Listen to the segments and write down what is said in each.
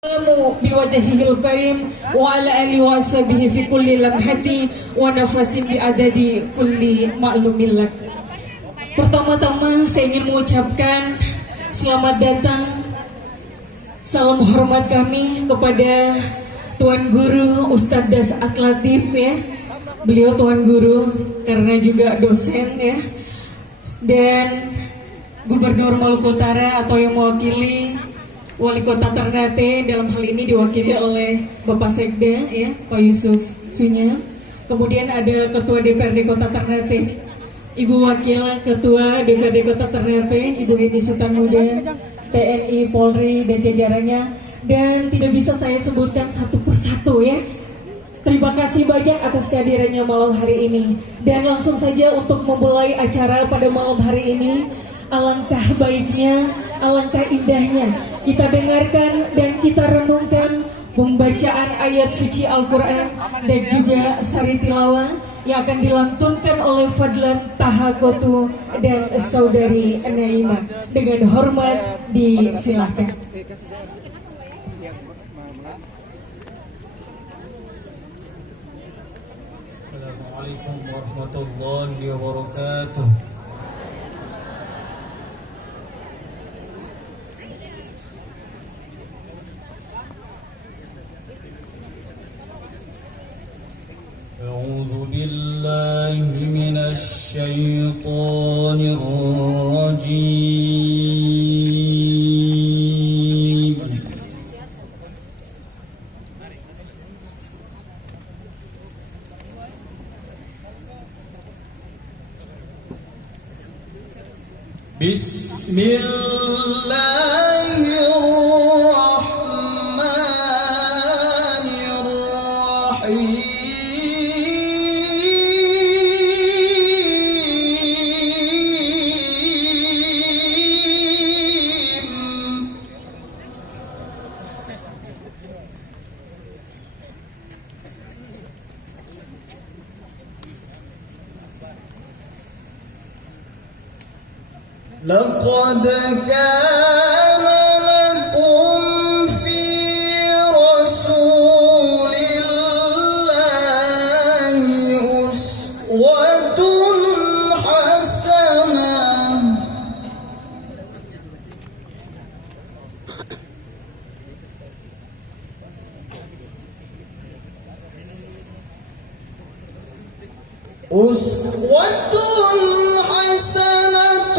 biwajhihil karim wa ala alihi wa sahbihi fi kulli lamhati wa nafasin bi adadi kulli ma'lumin lak. Pertama-tama saya ingin mengucapkan selamat datang, salam hormat kami kepada Tuan Guru Ustadz Das Latif ya. Beliau Tuan Guru karena juga dosen ya. Dan Gubernur Maluku Utara atau yang mewakili Wali Kota Ternate dalam hal ini diwakili oleh Bapak Sekda ya, Pak Yusuf Sunya. Kemudian ada Ketua DPRD Kota Ternate, Ibu Wakil Ketua DPRD Kota Ternate, Ibu Heni Sultan Muda, TNI, Polri dan jajarannya. Dan tidak bisa saya sebutkan satu persatu ya. Terima kasih banyak atas kehadirannya malam hari ini. Dan langsung saja untuk memulai acara pada malam hari ini, alangkah baiknya, alangkah indahnya kita dengarkan dan kita renungkan pembacaan ayat suci Al-Quran dan juga sari tilawah yang akan dilantunkan oleh Fadlan Tahakotu dan Saudari Naima. Dengan hormat disilakan. Assalamualaikum warahmatullahi wabarakatuh. أعوذ بالله من الشيطان الرجيم. بسم الله الرحمن الرحيم. لقد كان لكم في رسول الله أسوة حسنة أسوة حسنة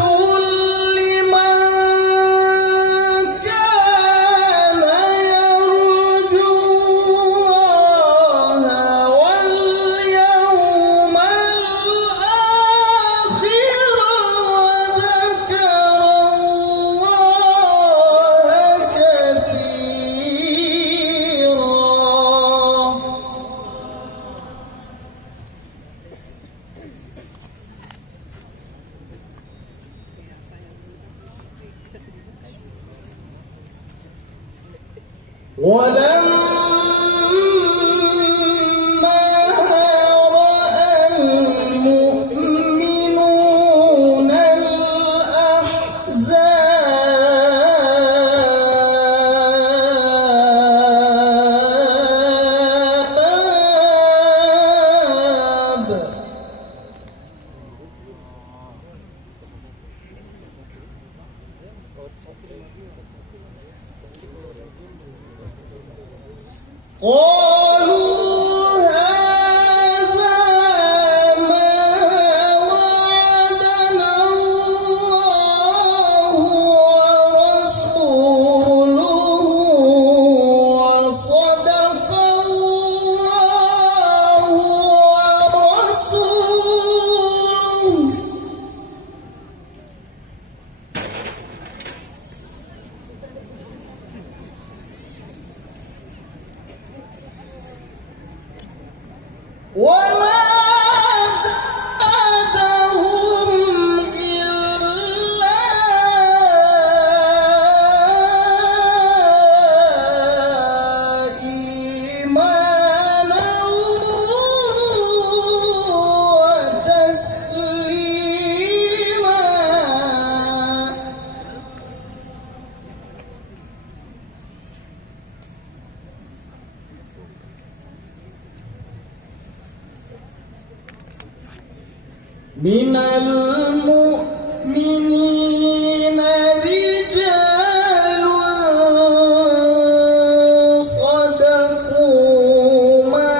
ولما رأى المؤمنون الأحزاب قالوا هذا ما وعدنا الله ورسوله وصدق الله ورسوله. وما زادهم إلا إيمانا وتسليما. minal mu'minina rijalun sadaqu ma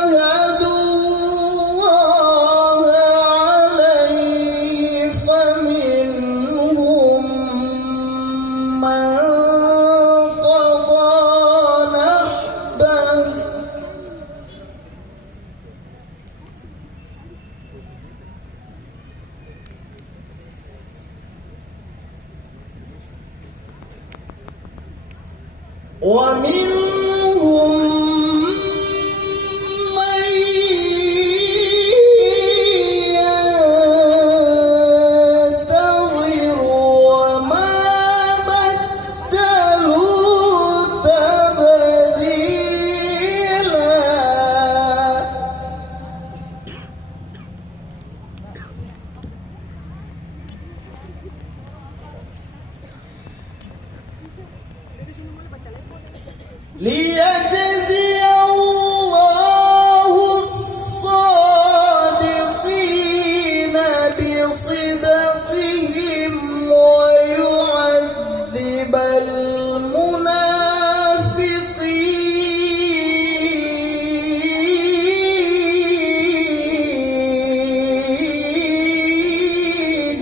ahadullaha alaihi faminhum man qada nahbah ومنهم من ينتظر وما بدلوا تبديلا ليجزي الله الصادقين بصدقهم ويعذب المنافقين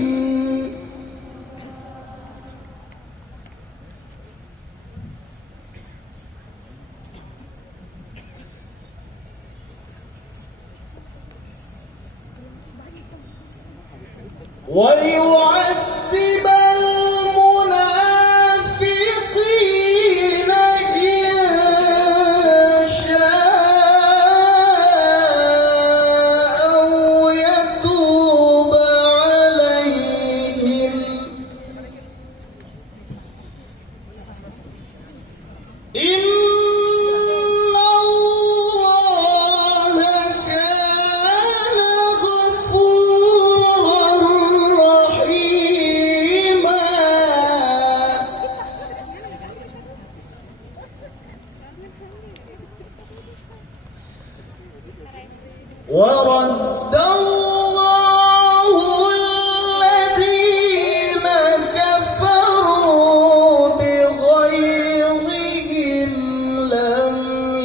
ويعذب المنافقين إن شاء أو يتوب عليهم إن الله كان غفورا رحيما ورد الله الذين كفروا بغيظهم لم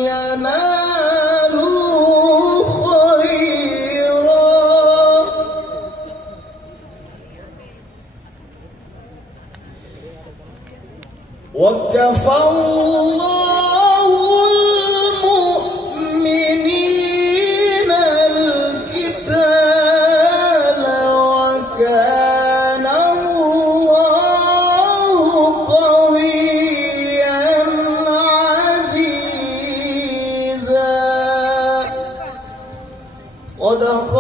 ينالوا خيرا وكفى الله المؤمنين القتال وكان الله قويا عزيزا صدق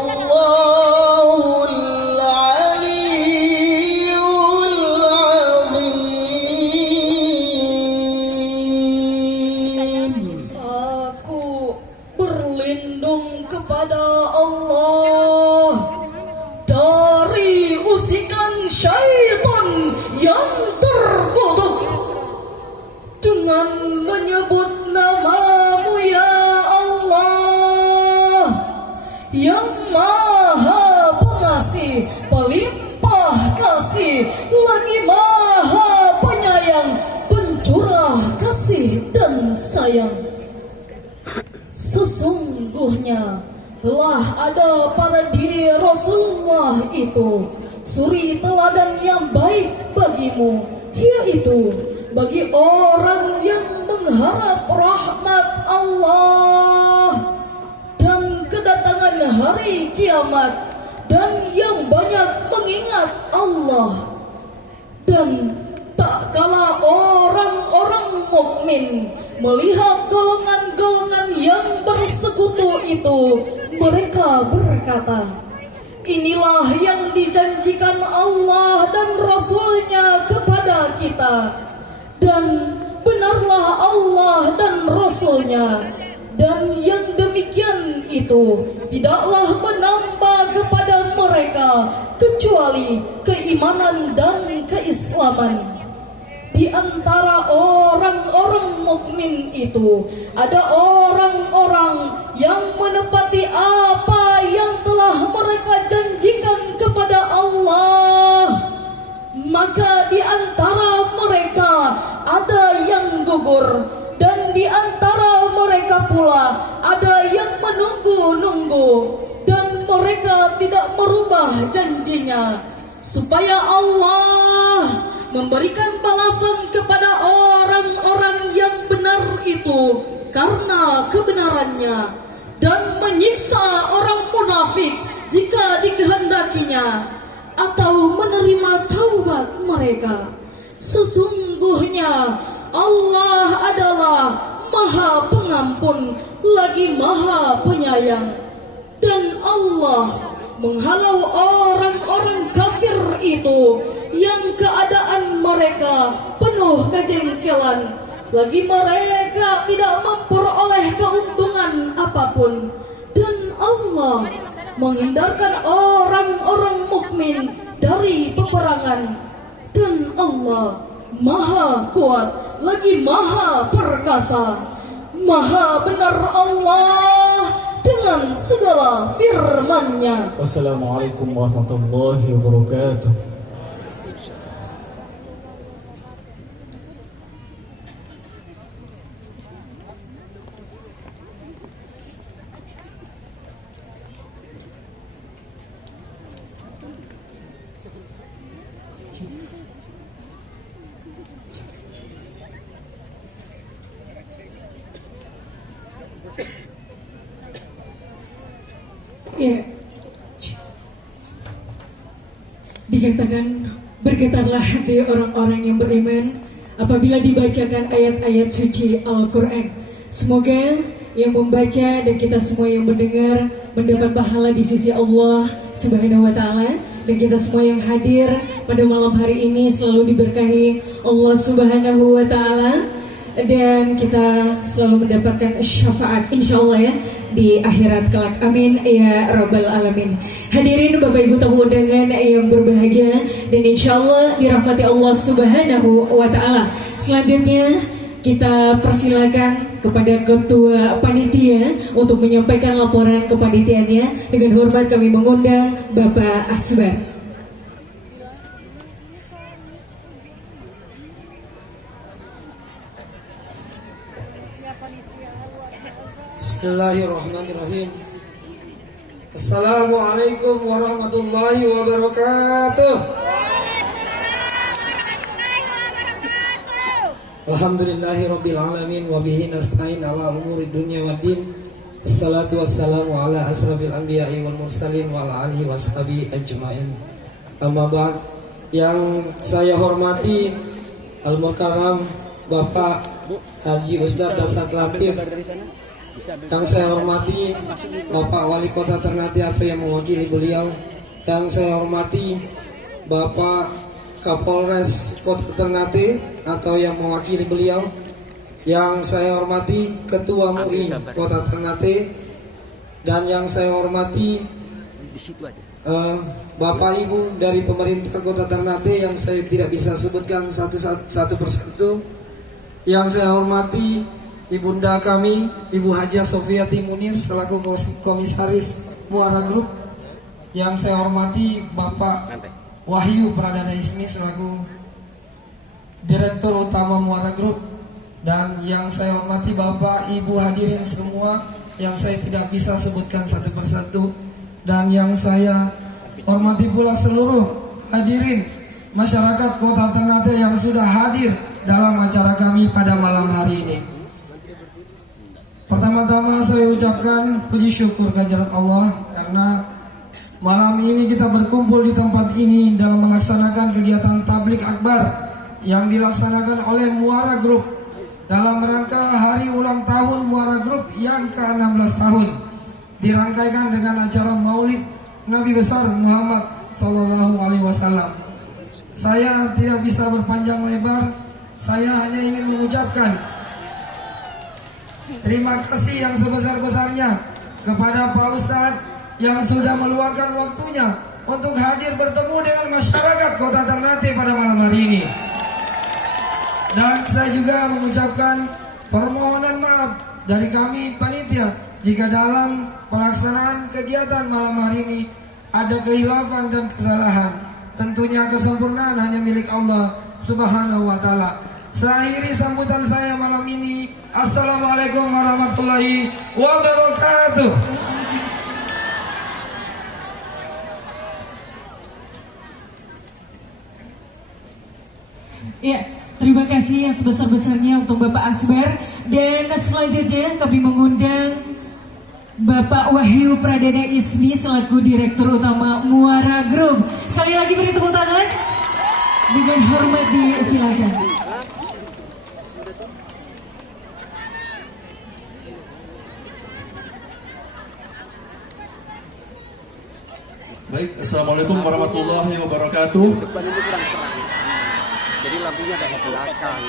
الله العلي العظيم. Aku berlindung kepada Allah dari usikan syaitan yang terkutuk dengan menyebut namamu ya Allah yang maha pengasih pelimpah kasih lagi maha penyayang pencurah kasih dan sayang. Sesungguhnya telah ada pada diri Rasulullah itu suri teladan yang baik bagimu, yaitu bagi orang yang mengharap rahmat Allah dan kedatangan hari kiamat dan yang banyak mengingat Allah. Dan tak kala orang-orang mukmin melihat golongan-golongan yang bersekutu itu, mereka berkata, inilah yang dijanjikan Allah dan Rasul-Nya kepada kita, dan benarlah Allah dan Rasul-Nya, dan yang demikian itu tidaklah menambah kepada mereka kecuali keimanan dan keislaman. Di antara orang-orang mukmin itu ada orang-orang yang menepati apa yang telah gugur, dan di antara mereka pula ada yang menunggu-nunggu, dan mereka tidak merubah janjinya, supaya Allah memberikan balasan kepada orang-orang yang benar itu karena kebenarannya, dan menyiksa orang munafik jika dikehendakinya, atau menerima taubat mereka. Sesungguhnya Allah adalah Maha Pengampun lagi Maha Penyayang. Dan Allah menghalau orang-orang kafir itu yang keadaan mereka penuh kejengkelan, lagi mereka tidak memperoleh keuntungan apapun. Dan Allah menghindarkan orang-orang mukmin dari peperangan. Dan Allah Maha Kuat lagi Maha Perkasa. Maha benar Allah dengan segala firman-Nya. Wassalamualaikum warahmatullahi wabarakatuh. Ya, dikatakan bergetarlah hati orang-orang yang beriman apabila dibacakan ayat-ayat suci Al-Quran. Semoga yang membaca dan kita semua yang mendengar mendapat pahala di sisi Allah Subhanahu wa Ta'ala, dan kita semua yang hadir pada malam hari ini selalu diberkahi Allah Subhanahu wa Ta'ala, dan kita selalu mendapatkan syafaat insyaallah ya di akhirat kelak. Amin ya rabbal alamin. Hadirin Bapak Ibu tamu undangan yang berbahagia, dan insyaallah dirahmati Allah Subhanahu wa Ta'ala. Selanjutnya kita persilakan kepada ketua panitia untuk menyampaikan laporan kepanitiaannya. Dengan hormat kami mengundang Bapak Asbar. Bismillahirrahmanirrahim. Assalamualaikum warahmatullahi wabarakatuh. Alhamdulillahirabbil alamin wa bihi nasta'in ala umuri dunya waddin. Wassalatu wassalamu ala asrafil anbiya'i wal mursalin wa ala alihi washabihi ajmain. Amma ba'd. Yang saya hormati Al-Mukarram Bapak Haji Ustadz Dasat Latif, yang saya hormati Bapak Wali Kota Ternate atau yang mewakili beliau, yang saya hormati Bapak Kapolres Kota Ternate atau yang mewakili beliau, yang saya hormati Ketua MUI Kota Ternate, dan yang saya hormati Bapak Ibu dari pemerintah Kota Ternate yang saya tidak bisa sebutkan satu persatu. Yang saya hormati Ibunda kami, Ibu Hajah Sofiati Munir selaku komisaris Muara Group. Yang saya hormati Bapak Wahyu Pradana Ismi selaku Direktur Utama Muara Group. Dan yang saya hormati Bapak Ibu hadirin semua yang saya tidak bisa sebutkan satu persatu. Dan yang saya hormati pula seluruh hadirin masyarakat Kota Ternate yang sudah hadir dalam acara kami pada malam hari ini. Pertama-tama saya ucapkan puji syukur kehadirat Allah karena malam ini kita berkumpul di tempat ini dalam melaksanakan kegiatan tablik akbar yang dilaksanakan oleh Muara Group dalam rangka hari ulang tahun Muara Group yang ke-16 tahun, dirangkaikan dengan acara Maulid Nabi besar Muhammad sallallahu alaihi wasallam. Saya tidak bisa berpanjang lebar, saya hanya ingin mengucapkan terima kasih yang sebesar-besarnya kepada Pak Ustadz yang sudah meluangkan waktunya untuk hadir bertemu dengan masyarakat Kota Ternate pada malam hari ini. Dan saya juga mengucapkan permohonan maaf dari kami panitia jika dalam pelaksanaan kegiatan malam hari ini ada kehilafan dan kesalahan. Tentunya kesempurnaan hanya milik Allah Subhanahu wa Ta'ala. Saya akhiri sambutan saya malam ini. Assalamualaikum warahmatullahi wabarakatuh. Ya, terima kasih yang sebesar-besarnya untuk Bapak Asbar. Dan selanjutnya kami mengundang Bapak Wahyu Pradana Ismi selaku Direktur Utama Muara Group. Sekali lagi beri tepuk tangan. Dengan hormat disilakan. Baik, Assalamualaikum warahmatullahi wabarakatuh. Jadi lampunya ada ke belakang.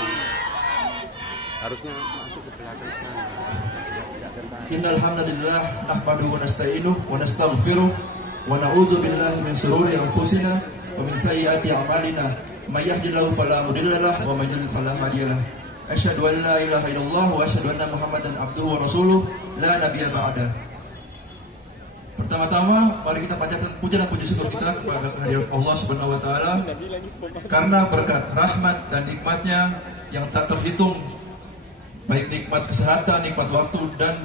Harusnya masuk ke belakang sana. Innal hamdalillah nahmaduhu wa nasta'inuhu wa nastaghfiruh wa na'udzu billahi min shururi anfusina wa min sayyiati a'malina. May yahdihillahu fala mudilla lahu wa may yudlil fala hadiya lahu. Asyhadu an la ilaha illallah wa asyhadu anna Muhammadan abduhu wa rasuluh la nabiyya ba'da. Pertama-tama mari kita panjatkan puja dan puji syukur kita kepada kehadirat Allah Subhanahu wa taala karena berkat rahmat dan nikmatnya yang tak terhitung, baik nikmat kesehatan, nikmat waktu dan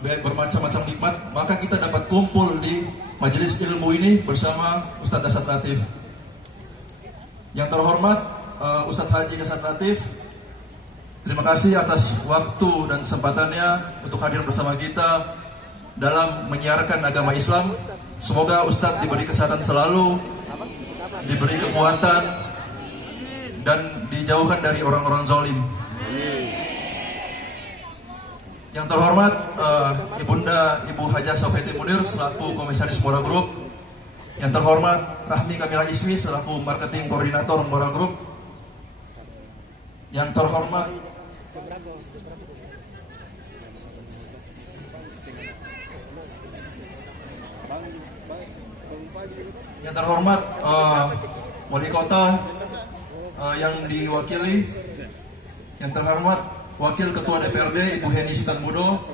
bermacam-macam nikmat, maka kita dapat kumpul di majelis ilmu ini bersama Ustadz Dasat Latif. Yang terhormat Ustadz Haji Dasat Latif, terima kasih atas waktu dan kesempatannya untuk hadir bersama kita dalam menyiarkan agama Islam. Semoga Ustadz diberi kesehatan selalu, diberi kekuatan, dan dijauhkan dari orang-orang zalim. Yang terhormat Ibunda Ibu Hajah Sofiati Munir selaku Komisaris Muara Group. Yang terhormat Rahmi Kamila Ismi selaku Marketing Koordinator Muara Group. Yang terhormat Wali Kota yang diwakili, yang terhormat Wakil Ketua DPRD Ibu Heni Sultan Budo,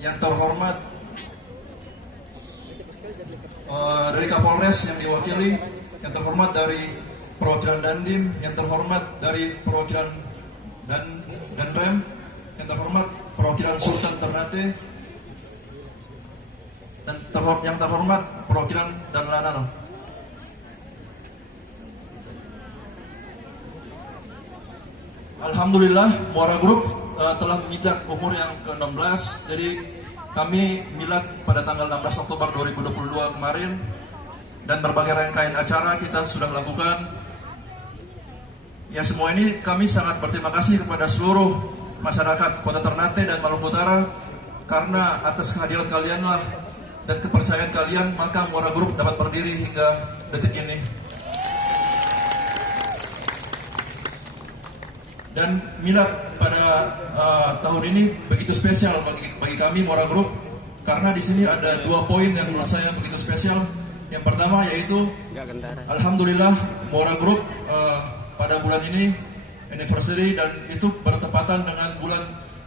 yang terhormat dari Kapolres yang diwakili, yang terhormat dari perwakilan Dandim, yang terhormat dari perwakilan Danrem, yang terhormat perwakilan Sultan Ternate, dan yang terhormat perwakilan Danlanal. Alhamdulillah Muara Group telah menginjak umur yang ke-16. Jadi kami milad pada tanggal 16 Oktober 2022 kemarin, dan berbagai rangkaian acara kita sudah lakukan. Ya, semua ini kami sangat berterima kasih kepada seluruh masyarakat Kota Ternate dan Maluku Utara, karena atas kehadiran kalianlah dan kepercayaan kalian maka Muara Group dapat berdiri hingga detik ini. Dan milad pada tahun ini begitu spesial bagi kami Muara Group, karena di sini ada 2 poin yang menurut saya begitu spesial. Yang pertama yaitu alhamdulillah Muara Group pada bulan ini anniversary, dan itu bertepatan dengan bulan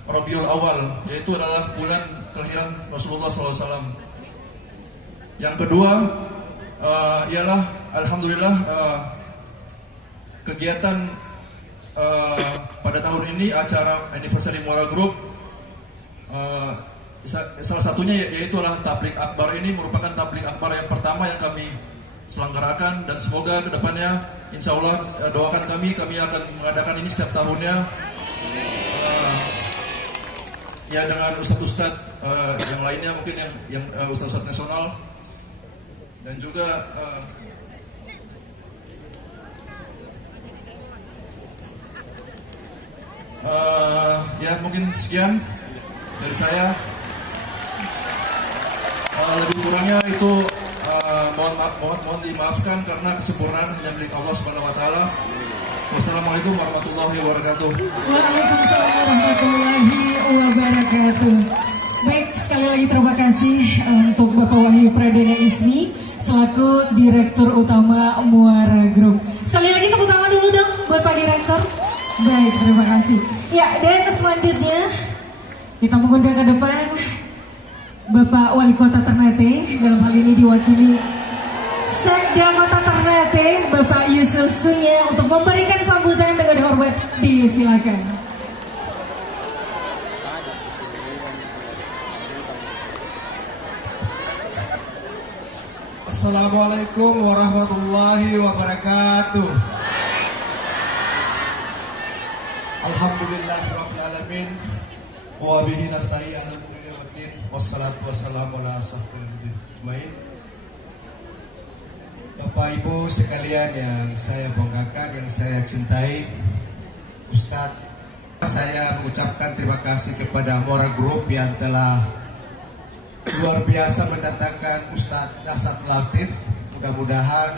Rabiul Awal, yaitu adalah bulan kelahiran Rasulullah SAW. Yang kedua ialah alhamdulillah kegiatan pada tahun ini acara anniversary Muara Group, salah satunya yaitu adalah Tablik Akbar. Ini merupakan Tablik Akbar yang pertama yang kami selenggarakan, dan semoga kedepannya insya Allah doakan kami akan mengadakan ini setiap tahunnya, ya dengan ustadz-ustadz yang lainnya, mungkin yang ustadz-ustadz nasional, dan juga ya mungkin sekian dari saya. Lebih kurangnya itu mohon dimaafkan, karena kesempurnaan hanya milik Allah Subhanahu wa taala. Wassalamualaikum warahmatullahi wabarakatuh. Waalaikumsalam warahmatullahi wabarakatuh. Baik, sekali lagi terima kasih untuk Bapak Wahyu Pradana Ismi selaku Direktur Utama Muara Group. Sekali lagi tepuk tangan dulu dong buat Pak Direktur. Baik, terima kasih. Ya, dan selanjutnya kita mengundang ke depan Bapak Wali Kota Ternate, dalam hal ini diwakili Sekda Kota Ternate Bapak Yusuf Sunya, untuk memberikan sambutan hormat disilakan. Assalamualaikum warahmatullahi wabarakatuh. Alhamdulillahirrahmanirrahim. Wa bihi nasta'in ala umuri waddin. Wassalatu wassalamu ala asyrafil anbiya'i. Bapak Ibu sekalian yang saya banggakan, yang saya cintai, Ustadz, saya mengucapkan terima kasih kepada Mora Group yang telah luar biasa mendatangkan Ustadz Nasat Latif. Mudah-mudahan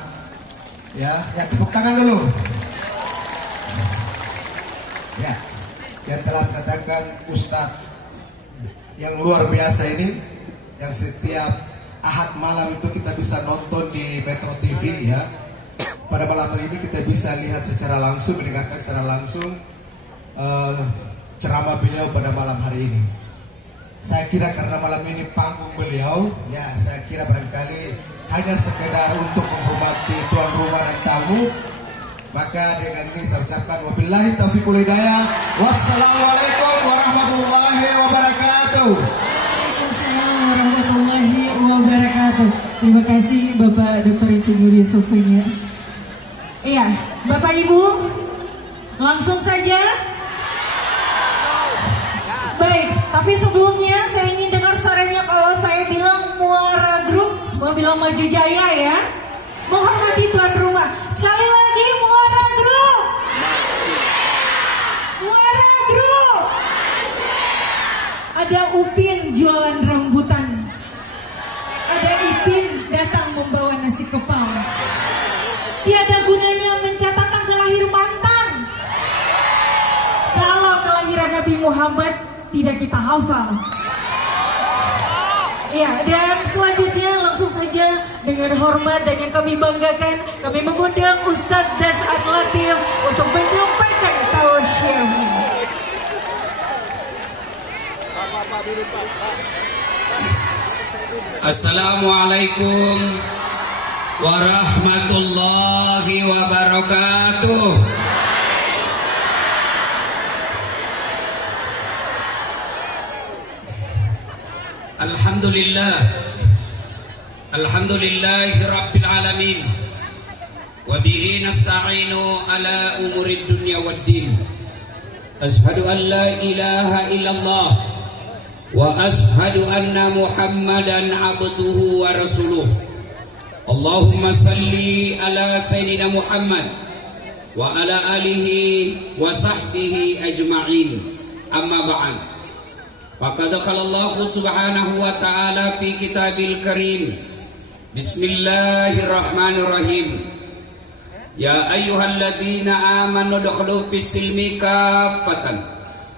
ya tepuk tangan dulu ya, yang telah mendatangkan Ustadz yang luar biasa ini, yang setiap Ahad malam itu kita bisa nonton di Metro TV ya. Pada malam hari ini kita bisa lihat secara langsung, mendengarkan secara langsung ceramah beliau pada malam hari ini. Saya kira karena malam ini panggung beliau, ya saya kira barangkali hanya sekedar untuk menghormati tuan rumah dan tamu. Maka dengan ini saya ucapkan wabillahi taufiq wal hidayah. Wassalamualaikum warahmatullahi wabarakatuh. Waalaikumsalam warahmatullahi wabarakatuh. Terima kasih Bapak Dr. Insinyur Yusuf Sunya. Iya, Bapak Ibu, langsung saja. Baik, tapi sebelumnya saya ingin dengar suaranya kalau saya bilang Muara Group, semua bilang Maju Jaya ya. Menghormati tuan rumah. Sekali lagi Muara Group. Muara Group. Ada Upin jualan rambutan. Ada Ipin datang membawa nasi kepal. Tiada gunanya mencatat tanggal lahir mantan kalau kelahiran Nabi Muhammad tidak kita hafal. Ya, dan selanjutnya langsung saja dengan hormat dan yang kami banggakan, kami mengundang Ustadz Nasat Latif untuk menyampaikan tausiahnya. Assalamualaikum warahmatullahi wabarakatuh. Alhamdulillahi rabbil alamin. Wa bihi nasta'inu ala umurid dunya waddin. Ashhadu an la ilaha illallah wa ashhadu anna Muhammadan abduhu wa rasuluh. Allahumma salli ala sayyidina Muhammad wa ala alihi wa sahbihi ajma'in. Amma ba'd. Faqad qala Allah subhanahu wa ta'ala fi kitabil karim. Bismillahirrahmanirrahim. Ya ayyuhalladzina amanu dukhulu fis-silmi kaffatan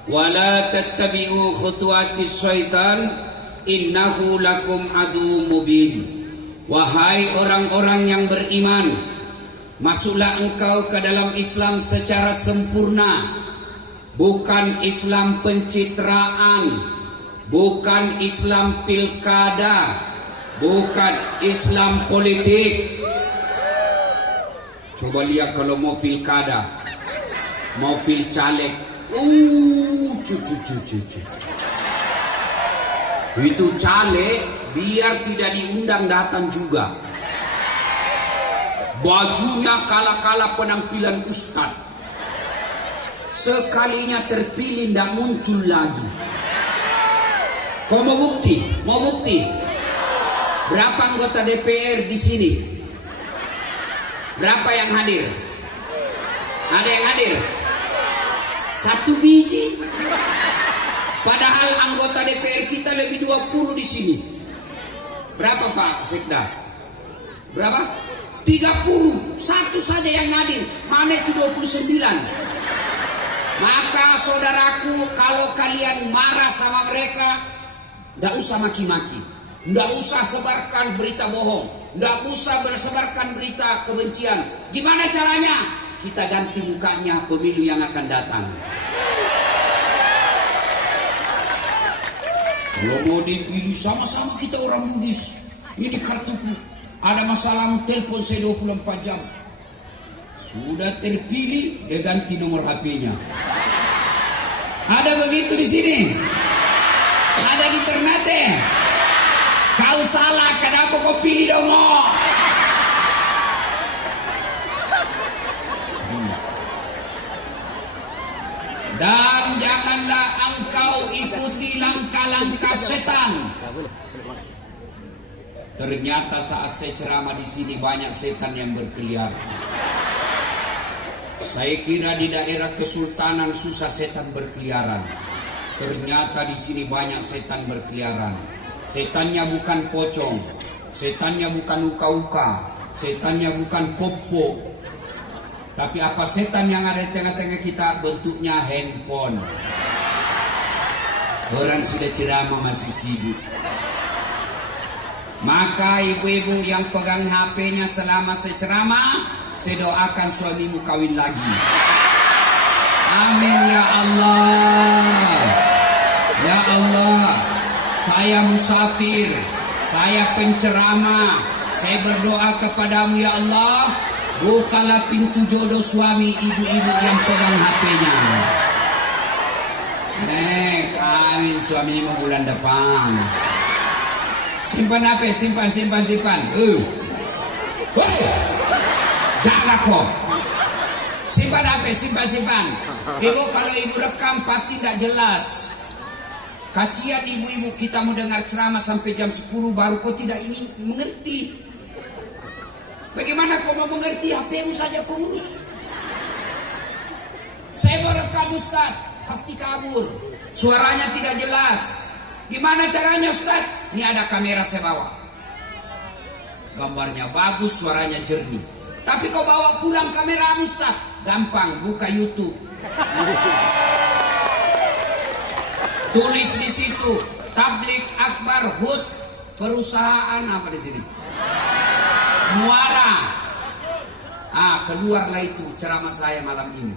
wa la tattabi'u khutuwatis syaitan innahu lakum adu mubin. Wahai orang-orang yang beriman, masuklah engkau ke dalam Islam secara sempurna. Bukan Islam pencitraan, bukan Islam pilkada, bukan Islam politik. Coba lihat kalau mau pilkada, mau pil caleg, itu caleg biar tidak diundang datang juga. Bajunya kala-kala penampilan ustadz. Sekalinya terpilih tidak muncul lagi. Kau mau bukti? Mau bukti? Berapa anggota DPR di sini? Berapa yang hadir? Ada yang hadir? 1 biji. Padahal anggota DPR kita lebih 20 di sini. Berapa Pak Sekda? Berapa? 30. Satu saja yang hadir. Mana itu 29? Maka saudaraku, kalau kalian marah sama mereka, tidak usah maki-maki, tidak usah sebarkan berita bohong, tidak usah bersebarkan berita kebencian. Gimana caranya? Kita ganti mukanya pemilu yang akan datang. Kalau mau dipilih sama-sama kita orang Bugis. Ini kartuku. Ada masalah telepon saya 24 jam. Sudah terpilih, dia ganti nomor HP-nya. Ada begitu di sini? Ada di Ternate? Kau salah, kenapa kau pilih nomor? Dan janganlah engkau ikuti langkah-langkah setan. Ternyata saat saya ceramah di sini banyak setan yang berkeliaran. Saya kira di daerah Kesultanan susah setan berkeliaran. Ternyata di sini banyak setan berkeliaran. Setannya bukan pocong, setannya bukan uka-uka, setannya bukan popo. Tapi apa setan yang ada di tengah-tengah kita? Bentuknya handphone. Orang sudah ceramah masih sibuk. Maka ibu-ibu yang pegang HP-nya selama saya ceramah, saya doakan suamimu kawin lagi. Amin ya Allah. Ya Allah, saya musafir, saya penceramah, saya berdoa kepadamu ya Allah, bukalah pintu jodoh suami ibu-ibu yang pegang HP-nya. Kawin suamimu bulan depan. Simpan HP, simpan. Jaga kok. Simpan HP, simpan. Ibu, kalau ibu rekam pasti tidak jelas. Kasihan ibu-ibu, kita mau dengar ceramah sampai jam 10 baru kau tidak ingin mengerti. Bagaimana kau mau mengerti? HP-mu saja kau urus. Saya mau rekam Ustaz, pasti kabur. Suaranya tidak jelas. Gimana caranya Ustaz? Ini ada kamera saya bawa. Gambarnya bagus, suaranya jernih. Tapi kau bawa pulang kamera Ustaz, gampang, buka YouTube. Tulis di situ, Tabligh Akbar HUT, perusahaan apa di sini? Muara. Keluarlah itu ceramah saya malam ini.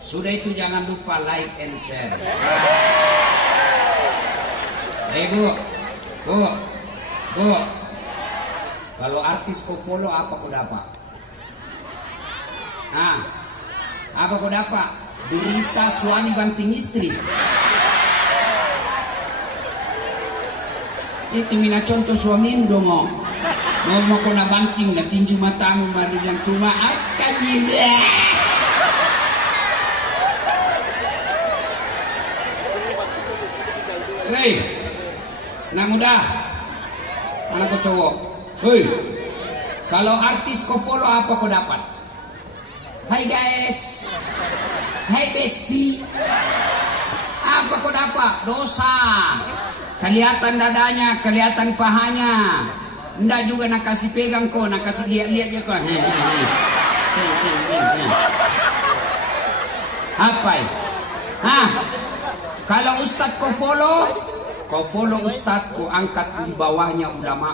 Sudah itu jangan lupa like and share. Bu, kalau artis kau follow apa kau dapat? Apa kau dapat? Berita suami banting istri. Itu mina contoh suamimu dong. Mau kau nak banting, nak tinju matamu baru yang tu maafkan dia. Hei, anak muda, anak cowok. Hei, kalau artis kau follow apa kau dapat? Hai guys, hai bestie. Apa kau dapat? Dosa. Kelihatan dadanya, kelihatan pahanya. Ndak juga nak kasih pegang kau, nak kasih lihat-lihat je kau. Apa? Kalau ustaz kau follow ustaz, kau angkat di bawahnya ulama.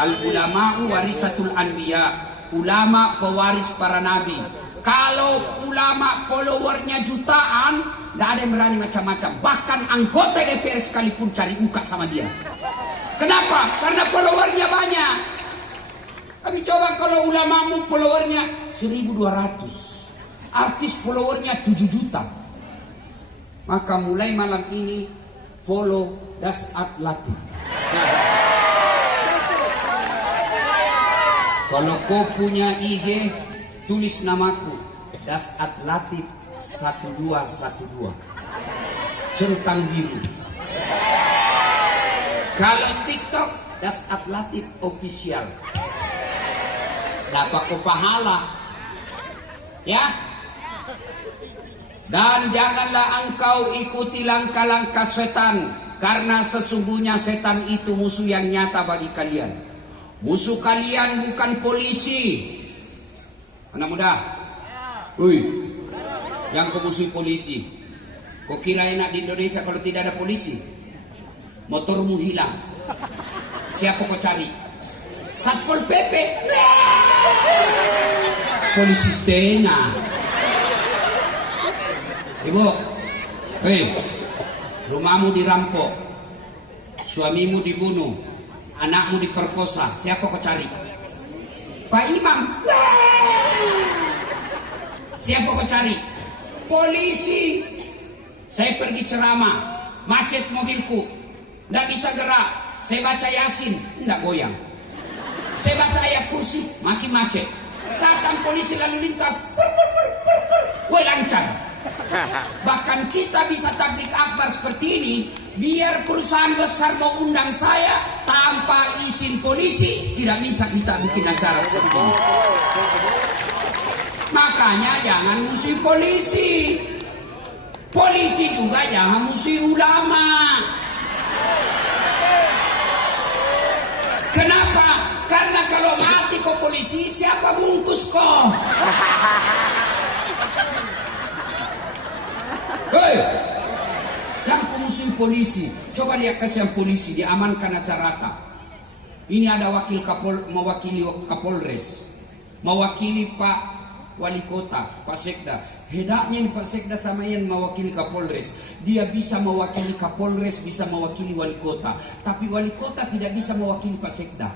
Al-ulama'u warisatul anbiya. Ulama pewaris para nabi. Kalau ulama followernya jutaan, tidak ada yang berani macam-macam. Bahkan anggota DPR sekalipun cari muka sama dia. Kenapa? Karena followernya banyak. Tapi coba kalau ulamamu followernya 1.200, artis followernya 7 juta. Maka mulai malam ini follow Dasat Latif. Kalau kau punya IG, tulis namaku Dasat Latif 1212 centang biru. Kalau TikTok Dasat Latif official. Dapat kau pahala. Ya. Dan janganlah engkau ikuti langkah-langkah setan, karena sesungguhnya setan itu musuh yang nyata bagi kalian. Musuh kalian bukan polisi. Anak muda, yang kau musuhi polisi. Kau kira enak di Indonesia kalau tidak ada polisi? Motormu hilang, siapa kau cari? Satpol PP. Polisi setengah. Ibu, rumahmu dirampok, suamimu dibunuh, anakmu diperkosa, siapa kau cari? Pak Imam. Siapa kau cari? Polisi. Saya pergi ceramah, macet mobilku, nggak bisa gerak. Saya baca Yasin, nggak goyang. Saya baca ayat kursi, makin macet. Datang polisi lalu lintas, woi lancar. Bahkan kita bisa tablik akbar seperti ini, biar perusahaan besar mau undang saya tanpa izin polisi, tidak bisa kita bikin acara seperti ini. Makanya jangan musuh polisi. Polisi juga jangan musuh ulama. Kenapa? Karena kalau mati kok polisi, siapa bungkus kok? Hei, jangan musuh polisi. Coba lihat kasihan polisi, diamankan acarata. Ini ada wakil mewakili Kapolres, mewakili Pak Wali Kota, Pak Sekda. Hedaknya ini Pak Sekda sama yang mewakili Kapolres. Dia bisa mewakili Kapolres, bisa mewakili Wali Kota. Tapi Wali Kota tidak bisa mewakili Pak Sekda.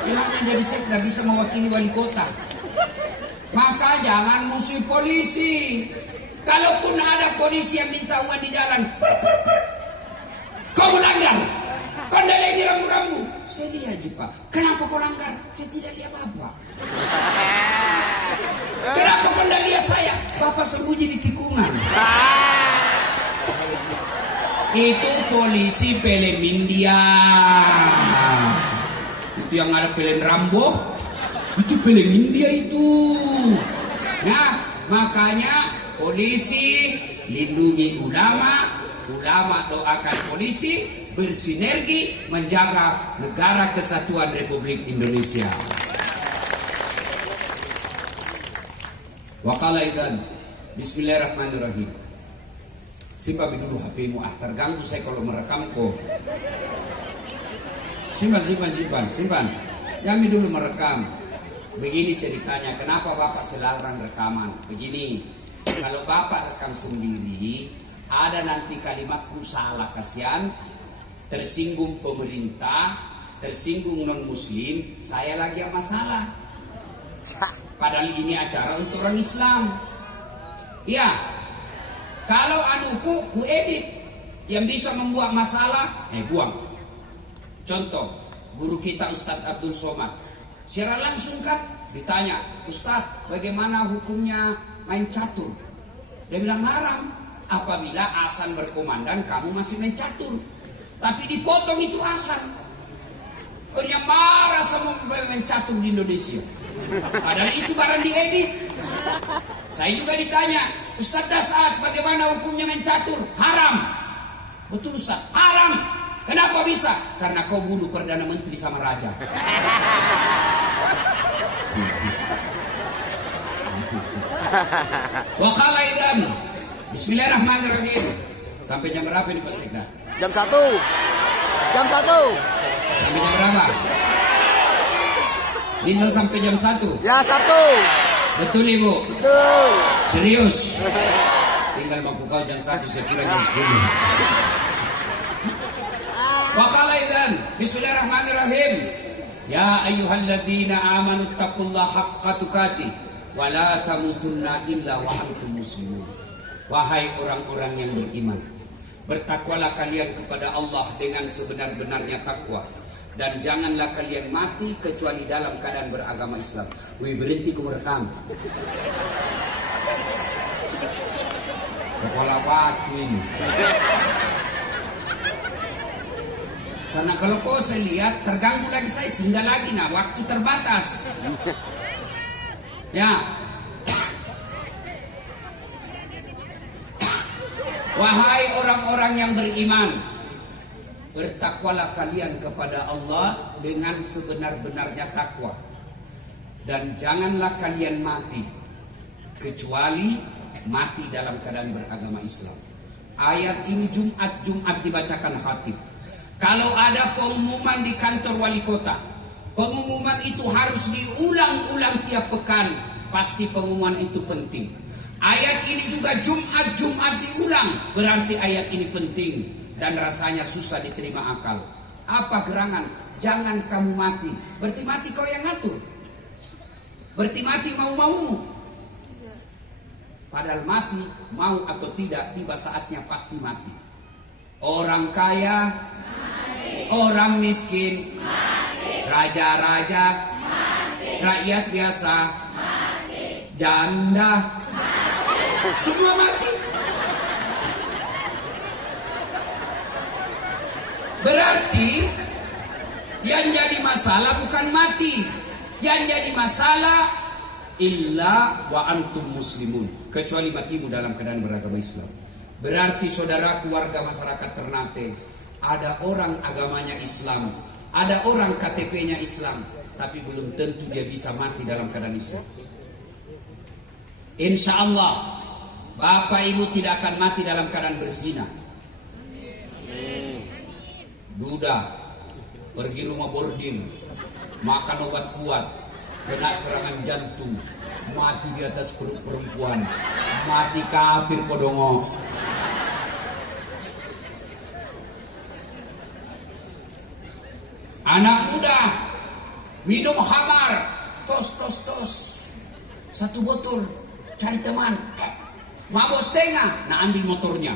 Enaknya jadi Sekda bisa mewakili Wali Kota. Maka jangan musuh polisi. Kalaupun ada polisi yang minta uang di jalan, kau melanggar, kau ndeleng rambu-rambu. Saya lihat aja Pak, kenapa kau langgar? Saya tidak lihat Bapak. Kenapa kau tidak lihat saya? Bapak sembunyi di tikungan. Itu polisi film India. Itu yang ada film Rambo. Itu film India itu. Nah, makanya polisi lindungi ulama, ulama doakan polisi, bersinergi menjaga negara kesatuan Republik Indonesia. Waqala idan, bismillahirrahmanirrahim. Simpan dulu HP-mu, terganggu saya kalau merekam kok. Simpan. Kami dulu merekam. Begini ceritanya, kenapa Bapak selarang rekaman? Begini, kalau Bapak rekam sendiri, ada nanti kalimatku salah kasihan, tersinggung pemerintah, tersinggung non-muslim, saya lagi yang masalah. Padahal ini acara untuk orang Islam. Ya, kalau anuku ku edit, yang bisa membuat masalah, buang. Contoh, guru kita Ustadz Abdul Somad. Secara langsung kan ditanya, Ustadz bagaimana hukumnya main catur? Dia bilang haram apabila azan berkomandan kamu masih main catur. Tapi dipotong itu azan. Ternyata marah sama main catur di Indonesia. Padahal itu barang diedit. Saya juga ditanya, Ustadz Dasat bagaimana hukumnya main catur? Haram. Betul Ustadz, haram. Kenapa bisa? Karena kau bunuh Perdana Menteri sama Raja. Waqala idan. Bismillahirrahmanirrahim. Sampai jam berapa nih Pak Sekda? Jam 1. Sampai jam berapa? Bisa sampai jam 1? Ya, 1. Betul Ibu? Betul. Serius? Tinggal mampu kau jam 1, saya kira jam 10. Waqala idzan, bismillahirrahmanirrahim. Ya ayyuhalladzina amanu taqullaha haqqa tuqatih wa la tamutunna illa wa antum muslimun. Wahai orang-orang yang beriman, bertakwalah kalian kepada Allah dengan sebenar-benarnya takwa, dan janganlah kalian mati kecuali dalam keadaan beragama Islam. Wih, berhenti ku merekam. Kepala batu ini. Karena kalau kau saya lihat terganggu lagi saya, sehingga lagi nah waktu terbatas. Ya. Wahai orang-orang yang beriman, bertakwalah kalian kepada Allah dengan sebenar-benarnya takwa, dan janganlah kalian mati kecuali mati dalam keadaan beragama Islam. Ayat ini Jumat dibacakan khatib. Kalau ada pengumuman di kantor wali kota, pengumuman itu harus diulang-ulang tiap pekan. Pasti pengumuman itu penting. Ayat ini juga Jumat diulang, berarti ayat ini penting dan rasanya susah diterima akal. Apa gerangan? Jangan kamu mati. Berarti mati kau yang ngatur. Berarti mati mau-mau. Padahal mati, mau atau tidak, tiba saatnya pasti mati. Orang kaya, orang miskin, raja-raja, rakyat biasa, janda, semua mati. Berarti yang jadi masalah bukan mati, yang jadi masalah illa wa antum muslimun, kecuali matimu dalam keadaan beragama Islam. Berarti saudaraku warga masyarakat Ternate, ada orang agamanya Islam, ada orang KTP-nya Islam, tapi belum tentu dia bisa mati dalam keadaan Islam. Insya Allah Bapak Ibu tidak akan mati dalam keadaan berzina. Duda, pergi rumah bordil, makan obat kuat, kena serangan jantung, mati di atas perut perempuan, mati kafir kodongo. Anak muda minum khamar, tos, satu botol, cari teman, mabok setengah, nah ambil motornya.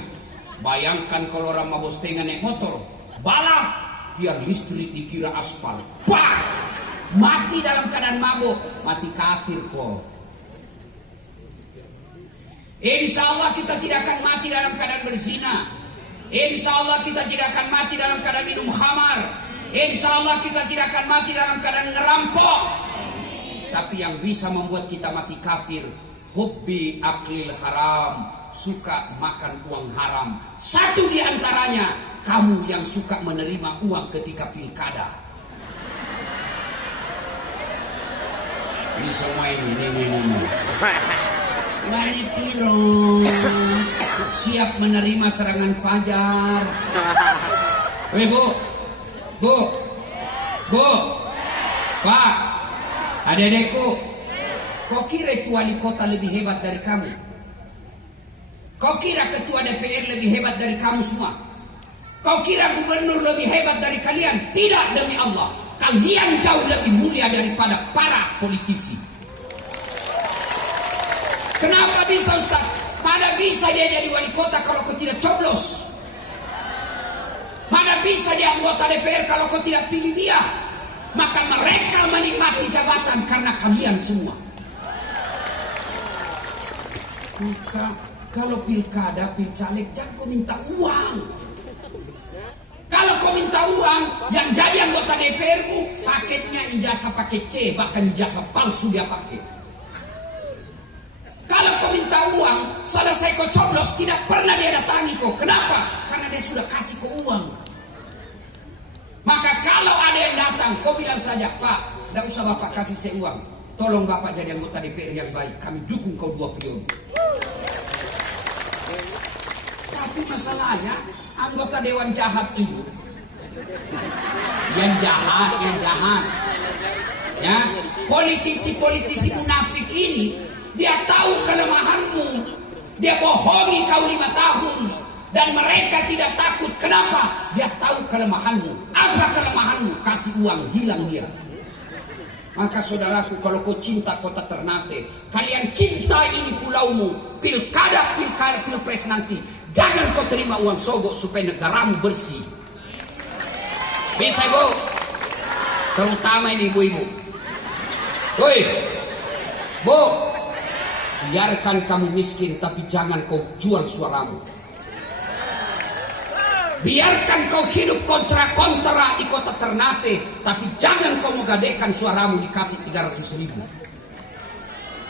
Bayangkan kalau orang mabok setengah naik motor, balap, tiang listrik dikira aspal, pak, mati dalam keadaan mabuk, mati kafir kok. Insya Allah kita tidak akan mati dalam keadaan berzina. Insya Allah kita tidak akan mati dalam keadaan minum khamar. Insya Allah kita tidak akan mati dalam keadaan ngerampok. Tapi yang bisa membuat kita mati kafir, hubbi aklil haram, suka makan uang haram. Satu di antaranya, kamu yang suka menerima uang ketika pilkada. Ini semua ini. Wali Piro siap menerima serangan fajar. Bu, Pak, adik-adikku, kau kira itu wali kota lebih hebat dari kamu? Kau kira ketua DPR lebih hebat dari kamu semua? Kau kira gubernur lebih hebat dari kalian? Tidak, demi Allah. Kalian jauh lebih mulia daripada para politisi. Kenapa bisa, Ustaz? Mana bisa dia jadi wali kota kalau kau tidak coblos? Mana bisa dia anggota DPR kalau kau tidak pilih dia? Maka mereka menikmati jabatan karena kalian semua. Maka kalau pilkada, pilcaleg, jangan kau minta uang. Kalau kau minta uang, yang jadi anggota DPR-mu paketnya ijazah paket C, bahkan ijazah palsu dia pakai. Kalau kau minta uang, selesai kau coblos, tidak pernah dia datangi kau. Kenapa? Karena dia sudah kasih kau uang. Maka kalau ada yang datang, kau bilang saja, Pak, tidak usah Bapak kasih saya uang. Tolong Bapak jadi anggota DPR yang baik. Kami dukung kau 2 periode. Tapi masalahnya, anggota dewan jahat itu, yang jahat, ya, politisi munafik ini, dia tahu kelemahanmu, dia bohongi kau 5 tahun, dan mereka tidak takut. Kenapa? Dia tahu kelemahanmu. Apa kelemahanmu? Kasih uang, hilang dia. Maka saudaraku, kalau kau cinta kota Ternate, kalian cinta ini pulaumu, pilkada, pilpres nanti, jangan kau terima uang sogok supaya negaramu bersih. Bisa, Bu? Terutama ini ibu-ibu. Woi, Bu, biarkan kamu miskin, tapi jangan kau jual suaramu. Biarkan kau hidup kontra-kontra di kota Ternate, tapi jangan kau menggadaikan suaramu dikasih 300.000.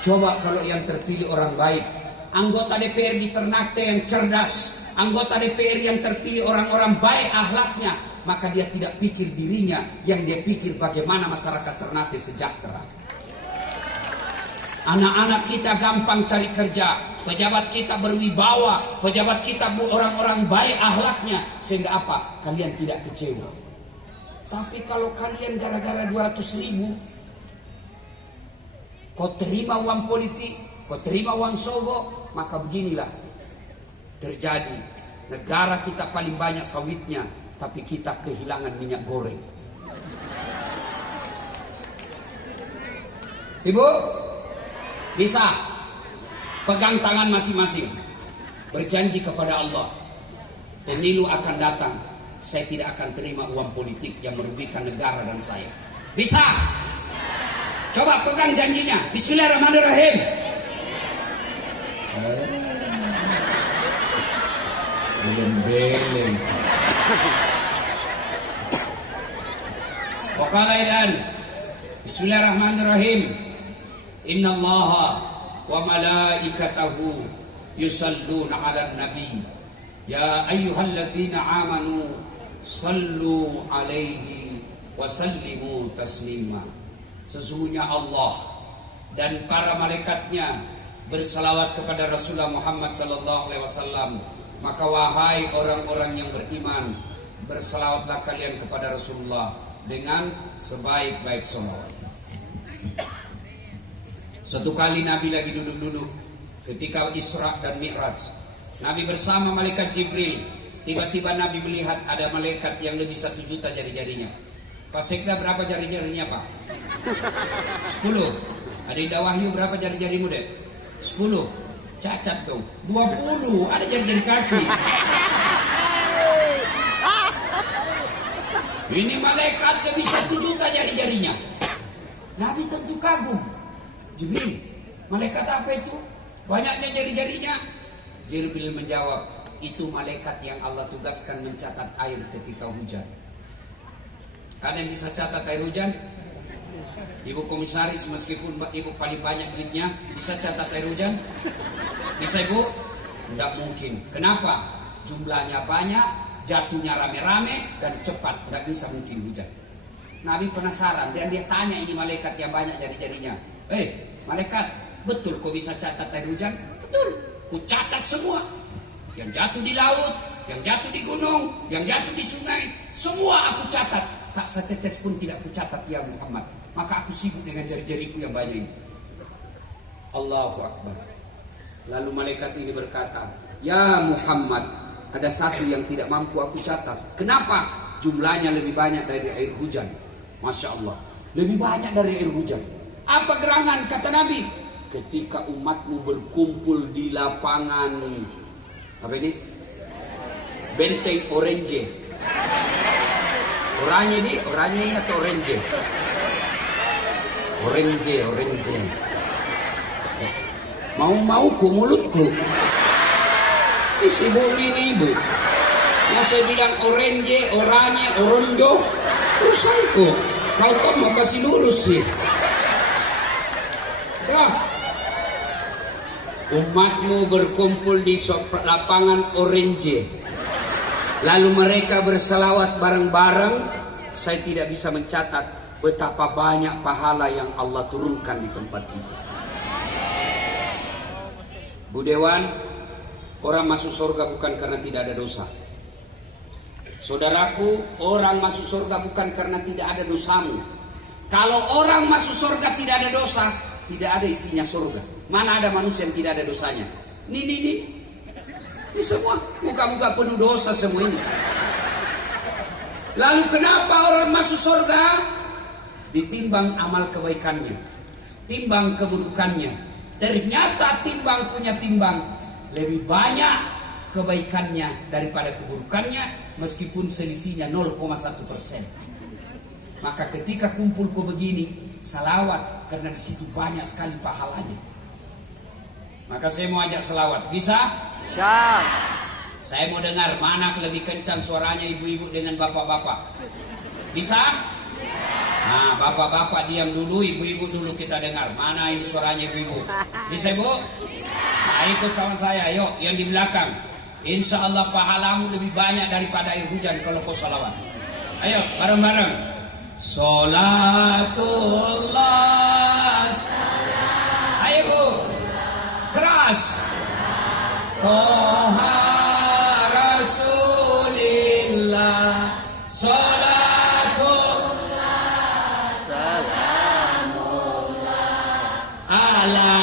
Coba kalau yang terpilih orang baik, anggota DPR di Ternate yang cerdas, anggota DPR yang terpilih orang-orang baik akhlaknya, maka dia tidak pikir dirinya, yang dia pikir bagaimana masyarakat Ternate sejahtera. Anak-anak kita gampang cari kerja, pejabat kita berwibawa, pejabat kita orang-orang baik akhlaknya, sehingga apa? Kalian tidak kecewa. Tapi kalau kalian gara-gara 200.000, kau terima uang politik, kau terima uang sogok, maka beginilah terjadi. Negara kita paling banyak sawitnya, tapi kita kehilangan minyak goreng. Ibu, bisa pegang tangan masing-masing, berjanji kepada Allah, pemilu akan datang, saya tidak akan terima uang politik yang merugikan negara dan saya. Bisa? Coba pegang janjinya. Bismillahirrahmanirrahim. Beleng-beleng. Wakilailan. Bismillahirrahmanirrahim. Innallaha wa malaikatahu yusalluna 'alan nabi. Ya ayyuhalladzina amanu sallu 'alaihi wa sallimu taslima. Sesungguhnya Allah dan para malaikatnya bersalawat kepada Rasulullah Muhammad sallallahu alaihi wasallam. Maka wahai orang-orang yang beriman, bersalawatlah kalian kepada Rasulullah dengan sebaik-baik salawat. Suatu kali Nabi lagi duduk-duduk ketika Isra dan Mi'raj. Nabi bersama malaikat Jibril. Tiba-tiba Nabi melihat ada malaikat yang lebih 1 juta jari-jarinya. Pak Sekda berapa jari-jarinya Pak? 10. Adinda Wahyu berapa jari-jarimu dek? 10. Cacat dong. 20. Ada jari-jari kaki. Ini malaikat lebih 1 juta jari-jarinya. Nabi tentu kagum. Jibril, malaikat apa itu? Banyaknya jari-jarinya. Jibril menjawab, itu malaikat yang Allah tugaskan mencatat air ketika hujan. Ada yang bisa catat air hujan? Ibu komisaris, meskipun ibu paling banyak duitnya, bisa catat air hujan? Bisa ibu? Tidak mungkin. Kenapa? Jumlahnya banyak, jatuhnya rame-rame dan cepat. Tidak bisa mungkin hujan. Nabi penasaran dan dia tanya ini malaikat yang banyak jari-jarinya. Malaikat, betul kau bisa catat air hujan? Betul, ku catat semua. Yang jatuh di laut, yang jatuh di gunung, yang jatuh di sungai, semua aku catat. Tak setetes pun tidak ku catat ya Muhammad. Maka aku sibuk dengan jari-jariku yang banyak ini. Allahu Akbar. Lalu malaikat ini berkata, ya Muhammad, ada satu yang tidak mampu aku catat. Kenapa? Jumlahnya lebih banyak dari air hujan. Masya Allah, lebih banyak dari air hujan. Apa gerangan? Kata Nabi, ketika umatmu berkumpul di lapangan apa ini? Benteng Orange. Oranye atau orange? Orange. Mau ku mulutku. Isi bu ini ibu. Mau saya bilang orange, oranye, orondo, urusanku. Kau mau kasih lurus sih. Umatmu berkumpul di lapangan Orange. Lalu mereka berselawat bareng-bareng. Saya tidak bisa mencatat betapa banyak pahala yang Allah turunkan di tempat itu. Bu Dewan, orang masuk surga bukan karena tidak ada dosa. Saudaraku, orang masuk surga bukan karena tidak ada dosamu. Kalau orang masuk surga tidak ada dosa, tidak ada isinya surga. Mana ada manusia yang tidak ada dosanya? Ini semua muka-muka penuh dosa semua ini. Lalu kenapa orang masuk surga? Ditimbang amal kebaikannya, timbang keburukannya. Ternyata timbang punya timbang lebih banyak kebaikannya daripada keburukannya, meskipun selisihnya 0,1%. Maka ketika kumpul kau begini, salawat, karena di situ banyak sekali pahalanya. Maka saya mau ajak selawat. Bisa? Bisa. Saya mau dengar mana lebih kencang suaranya ibu-ibu dengan bapak-bapak. Bisa? Nah, bapak-bapak diam dulu, ibu-ibu dulu kita dengar. Mana ini suaranya ibu-ibu? Bisa ibu? Nah, ikut sama saya, yuk yang di belakang. Insya Allah pahalamu lebih banyak daripada air hujan kalau kau salawat. Ayo bareng-bareng. Salatullah. Ayo bu. Keras. Toha Rasulillah. Salatullah. Salamullah. Ala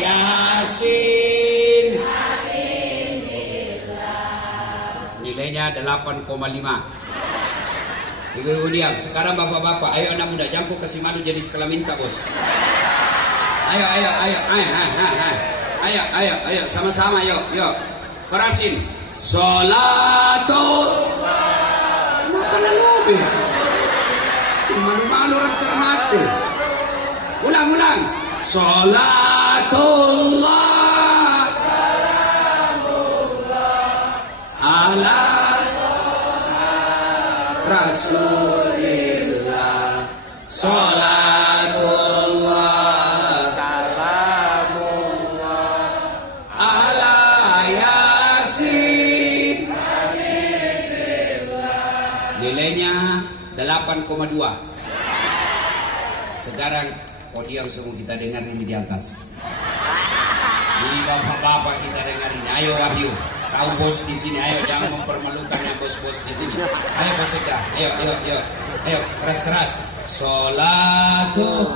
Yasin. Nilainya 8,5. Ibu-ibu diam. Sekarang bapak-bapak, ayo anak muda, jangan kau kasih malu jadi sekelaminta bos. Ayo, sama-sama, yuk. Kerasin. Sholatul. Kenapa lebih? Malu-malu orang termati. Ulang. Sholatullah. Ala Rasulillah. Sholatullah. Salamullah. Ala Yasin. Nilainya 8,2. Sekarang podium semua kita dengar ini di atas. Ini bapak-bapak kita dengar ini. Ayo Wahyu, kau bos di sini. Ayo jangan mempermalukan yang bos-bos di sini. Ayo Bos Sekda. Ayo keras-keras. Sholatu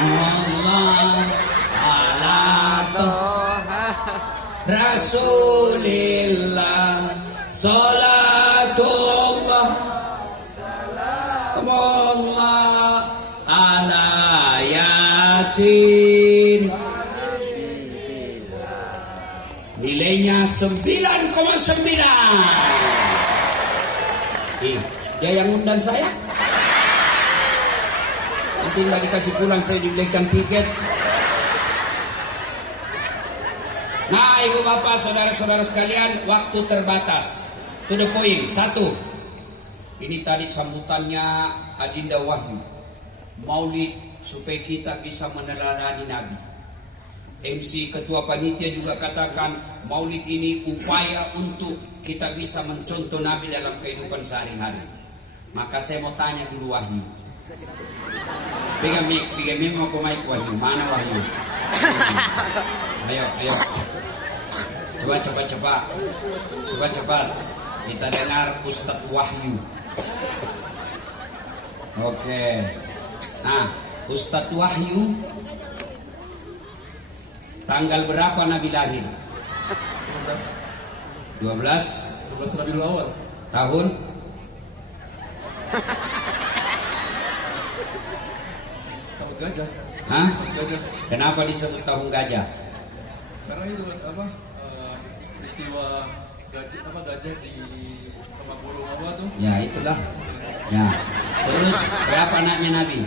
Allah ala Rasulillah. Sholatullah Allah ala Yasin. Nilainya 9,9. Dia yang undang saya. Nanti nggak dikasih pulang, saya dibelikan tiket. Nah, ibu bapak, saudara-saudara sekalian, waktu terbatas. To the point. 1. Ini tadi sambutannya Adinda Wahyu. Maulid supaya kita bisa meneladani Nabi. MC Ketua Panitia juga katakan Maulid ini upaya untuk kita bisa mencontoh Nabi dalam kehidupan sehari-hari. Maka saya mau tanya dulu Wahyu. Pegang mic mau pemain Wahyu. Mana Wahyu? Ayo. Coba. Kita dengar Ustadz Wahyu. Oke. Nah, Ustadz Wahyu, tanggal berapa Nabi lahir? 12 Rabiul Awal. Tahun? Tahun gajah. Hah? Gajah. Kenapa disebut tahun gajah? Karena itu peristiwa gajah di sama burung apa tuh? Ya itulah. Ya. Terus berapa anaknya Nabi?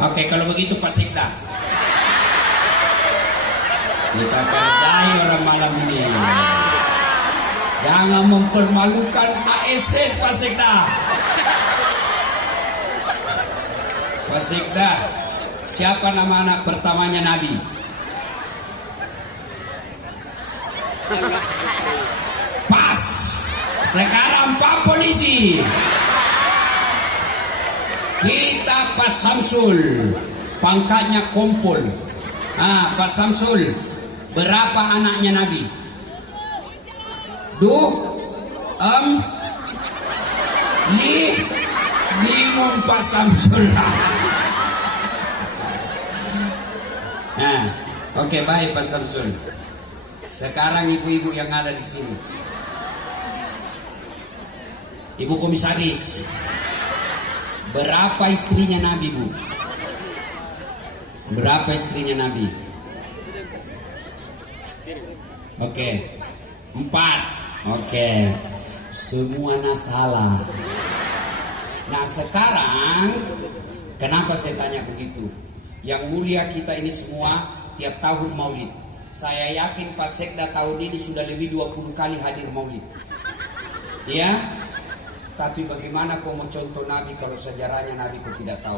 Oke, kalau begitu Pak Sekda. Kita kerjai orang malam ini. Jangan mempermalukan ASN Pak Sekda. Pak Sekda, siapa nama anak pertamanya Nabi? Pas. Sekarang Pak Polisi, kita Pak Samsul, pangkatnya kompol. Pak Samsul, berapa anaknya Nabi? Bingung Pak Samsul. Oke, baik Pak Samsul. Sekarang ibu-ibu yang ada di sini, Ibu Komisaris, berapa istrinya Nabi, Bu? Berapa istrinya Nabi? Oke, 4. Oke, semuanya salah. Nah sekarang, kenapa saya tanya begitu? Yang mulia kita ini semua tiap tahun Maulid. Saya yakin Pak Sekda tahun ini sudah lebih 20 kali hadir Maulid. Ya? Tapi bagaimana kau mau contoh Nabi kalau sejarahnya Nabi kau tidak tahu?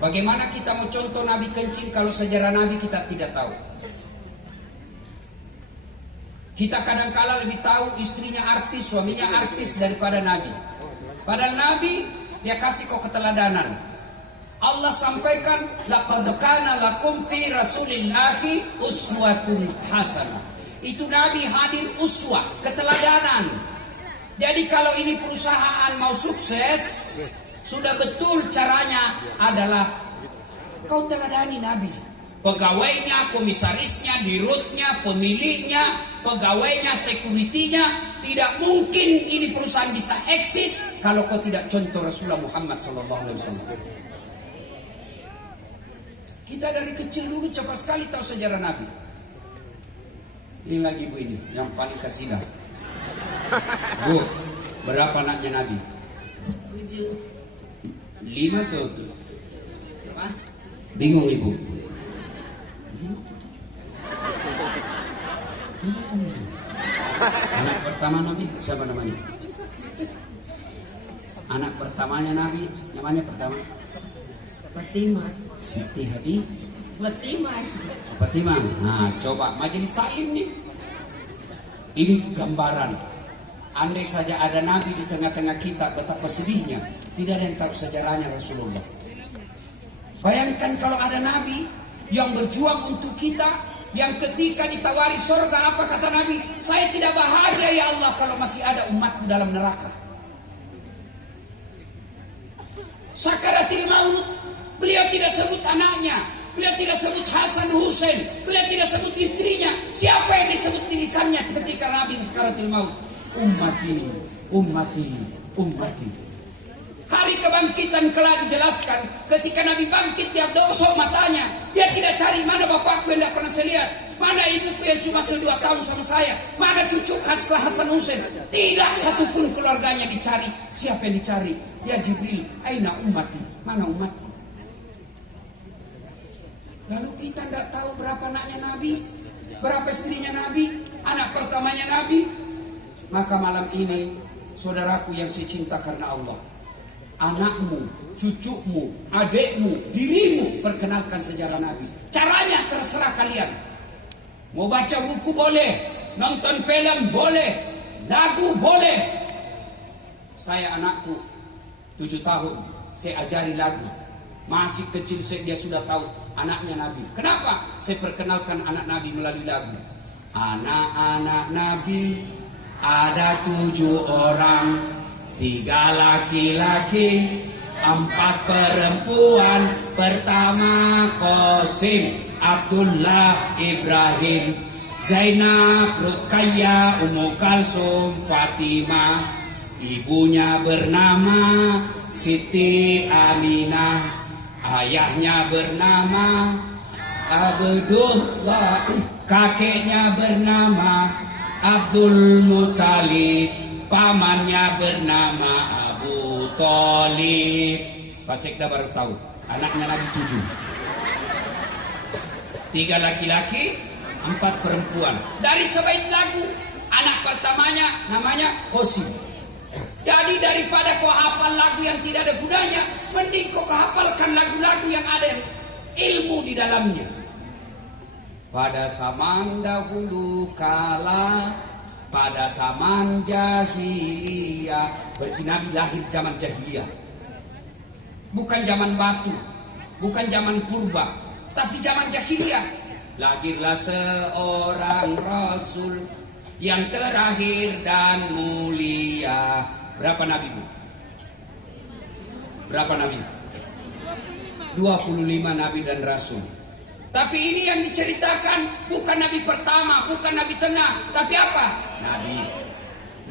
Bagaimana kita mau contoh Nabi kencing kalau sejarah Nabi kita tidak tahu? Kita kadang-kala lebih tahu istrinya artis, suaminya artis daripada Nabi. Padahal Nabi dia kasih kau keteladanan. Allah sampaikan laqad kana lakum fi rasulillahi uswatun hasanah. Itu Nabi hadir uswah, keteladanan. Jadi kalau ini perusahaan mau sukses, sudah betul caranya adalah kau teladani Nabi. Pegawainya, komisarisnya, dirutnya, pemiliknya, pegawainya, sekuritinya. Tidak mungkin ini perusahaan bisa eksis kalau kau tidak contoh Rasulullah Muhammad SAW. Kita dari kecil dulu cepat sekali tahu sejarah Nabi. Ini lagi bu ini, yang paling kasidah. Bu, berapa anaknya Nabi? 7. 5 tuh. Bingung ibu. Anak pertama Nabi siapa namanya? Anak pertamanya Nabi namanya pertama? Fatimah. Siti Hadi. Fatimah. Nah, coba majelis taklim nih. Ini gambaran. Andai saja ada Nabi di tengah-tengah kita, betapa sedihnya. Tidak ada yang tahu sejarahnya Rasulullah. Bayangkan kalau ada Nabi yang berjuang untuk kita, yang ketika ditawari surga, apa kata Nabi? Saya tidak bahagia ya Allah kalau masih ada umatku dalam neraka. Sakaratil maut, beliau tidak sebut anaknya, beliau tidak sebut Hasan Husain, beliau tidak sebut istrinya. Siapa yang disebut di lisannya ketika Nabi sakaratil maut? Ummati, ummati, ummati. Hari kebangkitan kelak dijelaskan. Ketika Nabi bangkit, dia gosok matanya. Dia tidak cari mana bapakku yang tidak pernah saya lihat, mana ibuku yang cuma 2 tahun sama saya, mana cucu Hasan Husain. Tidak satupun keluarganya dicari. Siapa yang dicari? Ya Jibril, aina ummati, mana umatku? Lalu kita tidak tahu berapa anaknya Nabi, berapa istrinya Nabi, anak pertamanya Nabi. Maka malam ini, saudaraku yang saya cinta karena Allah, anakmu, cucumu, adikmu, dirimu perkenalkan sejarah Nabi. Caranya terserah kalian. Mau baca buku boleh, nonton film boleh, lagu boleh. Saya anakku 7 tahun, saya ajari lagu. Masih kecil dia sudah tahu anaknya Nabi. Kenapa? Saya perkenalkan anak Nabi melalui lagu. Anak-anak Nabi ada 7 orang, 3 laki-laki, 4 perempuan. Pertama Qasim, Abdullah, Ibrahim, Zainab, Ruqayyah, Ummu Kalsum, Fatimah. Ibunya bernama Siti Aminah, ayahnya bernama Abdullah, kakeknya bernama Abdul Muttalib, pamannya bernama Abu Thalib. Pak Sekda baru tahu anaknya Nabi 7, 3 laki-laki, 4 perempuan. Dari sebaik lagu, anak pertamanya namanya Qasim. Jadi daripada kau hafal lagu yang tidak ada gunanya, mending kau hafalkan lagu-lagu yang ada ilmu di dalamnya. Pada zaman dahulu kala, pada zaman jahiliyah. Berarti Nabi lahir zaman jahiliyah, bukan zaman batu, bukan zaman purba, tapi zaman jahiliyah. Lahirlah seorang Rasul yang terakhir dan mulia. Berapa Nabi bu? Berapa Nabi? 25 Nabi dan Rasul. Tapi ini yang diceritakan bukan Nabi pertama, bukan Nabi tengah, tapi apa? Nabi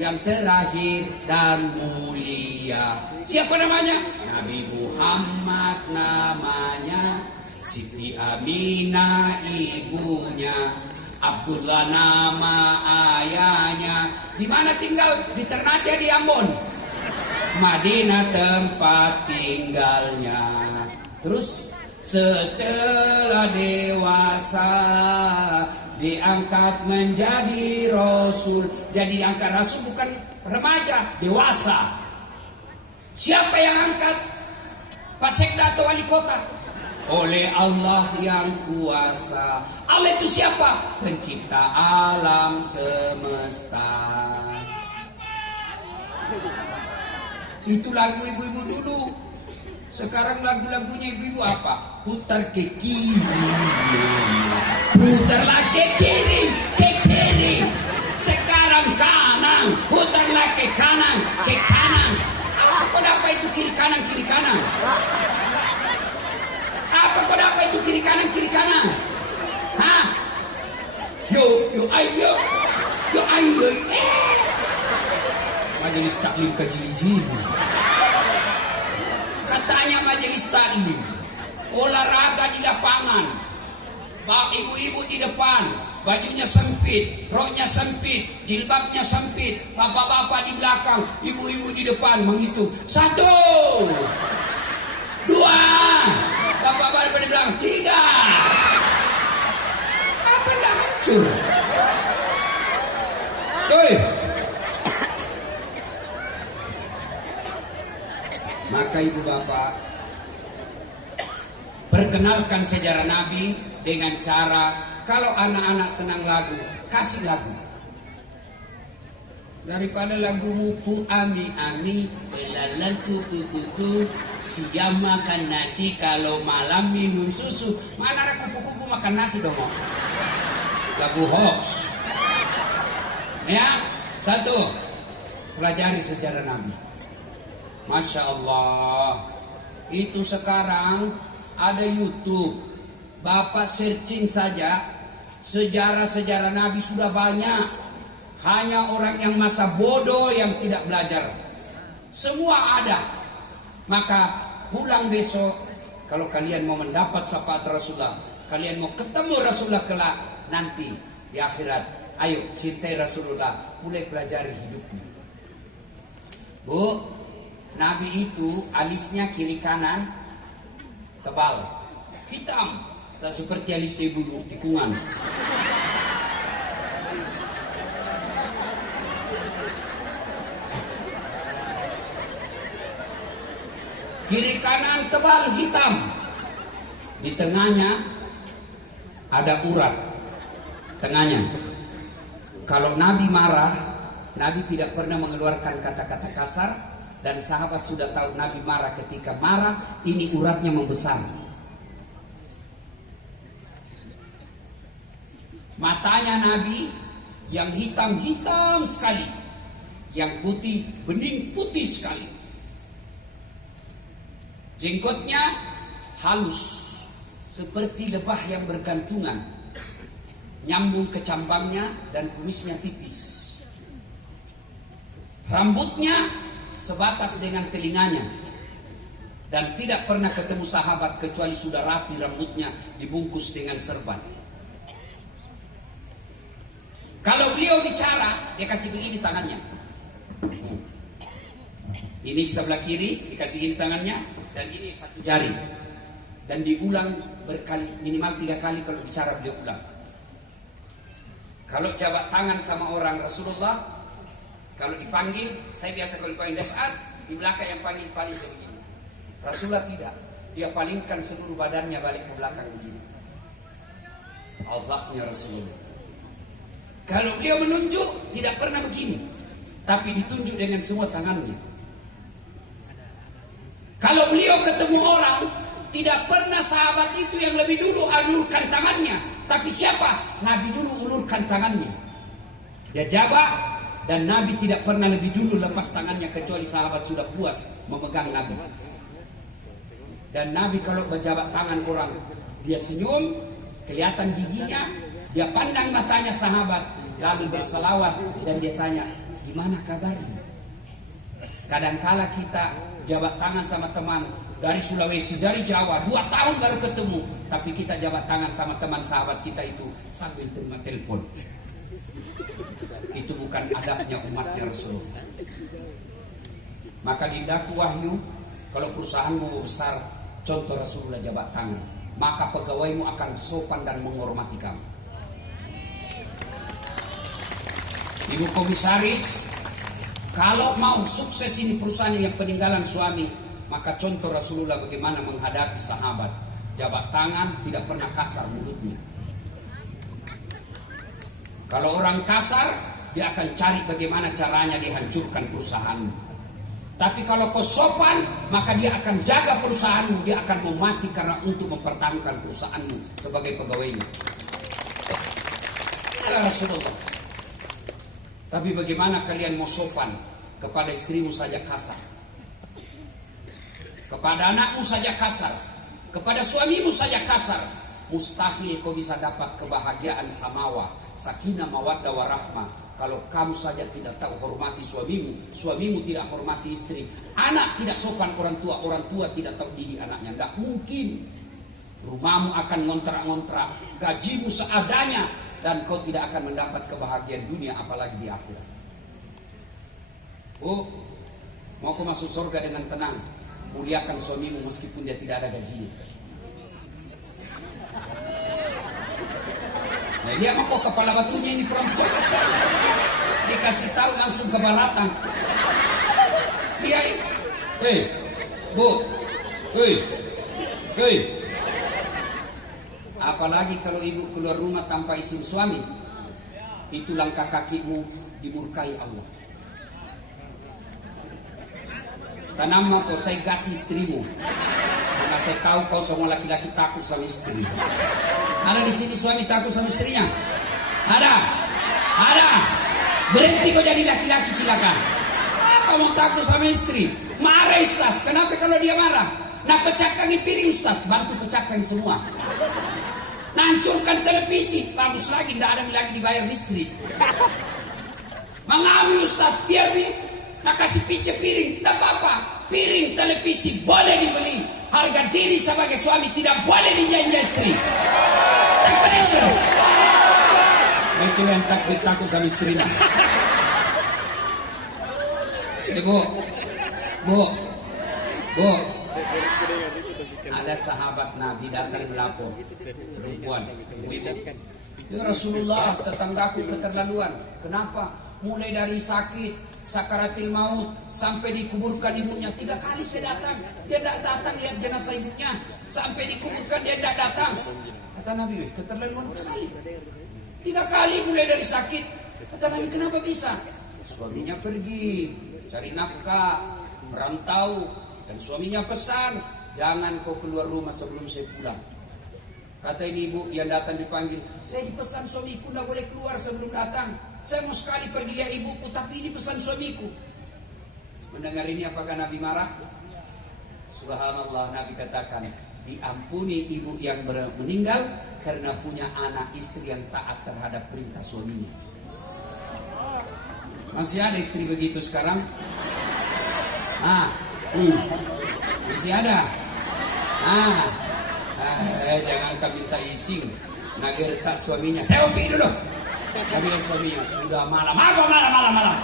yang terakhir dan mulia. Siapa namanya? Nabi Muhammad namanya, Siti Aminah ibunya, Abdullah nama ayahnya. Di mana tinggal? Di Ternate, di Ambon. Madinah tempat tinggalnya. Terus setelah dewasa diangkat menjadi Rasul. Jadi diangkat Rasul bukan remaja, dewasa. Siapa yang angkat? Pak Sekda atau wali kota? Oleh Allah yang kuasa. Allah itu siapa? Pencipta alam semesta. Itu lagu ibu-ibu dulu. Sekarang lagu-lagunya ibu-ibu apa? Putar ke kiri, putarlah ke kiri, ke kiri. Sekarang kanan, putarlah ke kanan, ke kanan. Apa kau dapat itu kiri kanan, kiri kanan? Apa kau dapat itu kiri kanan, kiri kanan? ayo. Majelis taklim kajili-jili. Katanya majelis taklim, olahraga di lapangan, ibu-ibu di depan, bajunya sempit, roknya sempit, jilbabnya sempit, bapak-bapak di belakang, ibu-ibu di depan menghitung 1, 2, bapak-bapak di belakang 3. Apa dah hancur? Maka ibu bapak, perkenalkan sejarah Nabi dengan cara, kalau anak-anak senang lagu, kasih lagu. Daripada lagu mupu ami-ami, belalang kupu-kupu, siang makan nasi, kalau malam minum susu. Mana ada kupu-kupu makan nasi dong? Lagu hoax. Ya, 1, pelajari sejarah Nabi. Masya Allah, itu sekarang ada YouTube. Bapak searching saja, sejarah-sejarah Nabi sudah banyak. Hanya orang yang masa bodoh yang tidak belajar. Semua ada. Maka pulang besok, kalau kalian mau mendapat syafaat Rasulullah, kalian mau ketemu Rasulullah kelak nanti di akhirat, ayo cintai Rasulullah, mulai pelajari hidupnya. Bu, Nabi itu alisnya kiri kanan tebal, hitam, tak seperti alis ibu tikungan. Kiri kanan tebal hitam, di tengahnya ada urat, tengahnya. Kalau Nabi marah, Nabi tidak pernah mengeluarkan kata-kata kasar. Dan sahabat sudah tahu Nabi marah, ketika marah ini uratnya membesar. Matanya Nabi yang hitam sekali, yang putih bening putih sekali. Jenggotnya halus seperti lebah yang bergantungan, nyambung ke cambangnya, dan kumisnya tipis. Rambutnya sebatas dengan telinganya, dan tidak pernah ketemu sahabat kecuali sudah rapi rambutnya dibungkus dengan serban. Kalau beliau bicara, dia kasih begini tangannya. Ini sebelah kiri dikasih ini tangannya, dan ini satu jari, dan diulang berkali, minimal 3 kali kalau bicara beliau ulang. Kalau jabat tangan sama orang Rasulullah, kalau dipanggil, saya biasa kalau dipanggil Saat, di belakang yang panggil paling sebegini. Rasulullah tidak, dia palingkan seluruh badannya balik ke belakang begini. Allahnya Rasulullah. Kalau beliau menunjuk, tidak pernah begini, tapi ditunjuk dengan semua tangannya. Kalau beliau ketemu orang, tidak pernah sahabat itu yang lebih dulu ulurkan tangannya, tapi siapa? Nabi dulu ulurkan tangannya. Dia jabat. Dan Nabi tidak pernah lebih dulu lepas tangannya kecuali sahabat sudah puas memegang Nabi. Dan Nabi kalau berjabat tangan orang, dia senyum, kelihatan giginya, dia pandang matanya sahabat, lalu berselawat, dan dia tanya, gimana kabarnya? Kadangkala kita jabat tangan sama teman dari Sulawesi, dari Jawa, 2 tahun baru ketemu, tapi kita jabat tangan sama teman sahabat kita itu sambil terima telepon. Itu bukan adabnya umatnya Rasulullah. Maka di Daku Wahyu, kalau perusahaanmu besar, contoh Rasulullah jabat tangan, maka pegawaimu akan sopan dan menghormati kamu. Ibu komisaris, kalau mau sukses ini perusahaan yang peninggalan suami, maka contoh Rasulullah bagaimana menghadapi sahabat. Jabat tangan, tidak pernah kasar mulutnya. Kalau orang kasar, dia akan cari bagaimana caranya dihancurkan perusahaanmu. Tapi kalau kau sopan, maka dia akan jaga perusahaanmu. Dia akan mau mati karena untuk mempertahankan perusahaanmu sebagai pegawainya. Inilah Rasulullah. Tapi bagaimana kalian mau sopan? Kepada istrimu saja kasar, kepada anakmu saja kasar, kepada suamimu saja kasar. mustahil kau bisa dapat kebahagiaan samawa, sakinah, mawaddah, warahmah kalau kamu saja tidak tahu hormati suamimu, suamimu tidak hormati istri, anak tidak sopan orang tua tidak tahu didik anaknya. Tidak mungkin. Rumahmu akan ngontrak-ngontrak, gajimu seadanya, dan kau tidak akan mendapat kebahagiaan dunia apalagi di akhirat. Oh, mau kau masuk surga dengan tenang, muliakan suamimu meskipun dia tidak ada gajinya. Nah, dia mau kok kepala batunya ini perempuan, dikasih tahu langsung ke balatan. Dia, hei, bu, hei. Apalagi kalau ibu keluar rumah tanpa izin suami, itu langkah kakimu dimurkai Allah. Tanam kau saya kasih istrimu, karena saya tahu kau semua laki-laki takut sama istri. Ada di sini suami takut sama istrinya? Ada. Berhenti kau jadi laki-laki, silakan. Apa mau takut sama istri? Marah Ustaz. Kenapa kalau dia marah? Nah, pecahkan piring Ustaz, bantu pecahkan semua. Hancurkan televisi, bagus lagi, tidak ada lagi dibayar listrik. Mengambil Ustaz, biar nak kasih pinjam piring, tidak apa-apa. Piring, televisi boleh dibeli. Harga diri sebagai suami tidak boleh dijanji istri. Tak beres dong. Itu yang takut sama istrinya. Bu. Ada sahabat Nabi datang melapor, perempuan, ibu. Ya Rasulullah, tetanggaku keterlaluan. Kenapa? Mulai dari sakit, sakaratil maut, sampai dikuburkan ibunya. 3 kali saya datang, dia tidak datang lihat jenazah ibunya. Sampai dikuburkan dia tidak datang. Kata Nabi, keterlaluan sekali. 3 kali mulai dari sakit. Kata Nabi, kenapa bisa? Suaminya pergi cari nafkah, merantau, dan suaminya pesan, jangan kau keluar rumah sebelum saya pulang. Kata ini ibu yang datang dipanggil, saya dipesan suamiku tidak boleh keluar sebelum datang. Saya mau sekali pergi lihat ibuku, tapi ini pesan suamiku. Mendengar ini apakah Nabi marah? Subhanallah, Nabi katakan, diampuni ibu yang meninggal karena punya anak istri yang taat terhadap perintah suaminya. Masih ada istri begitu sekarang? Masih ada? Jangan kami minta izin. Nagertak suaminya. Saya oke dulu. Kami bilang suaminya, sudah malam. Apa malam?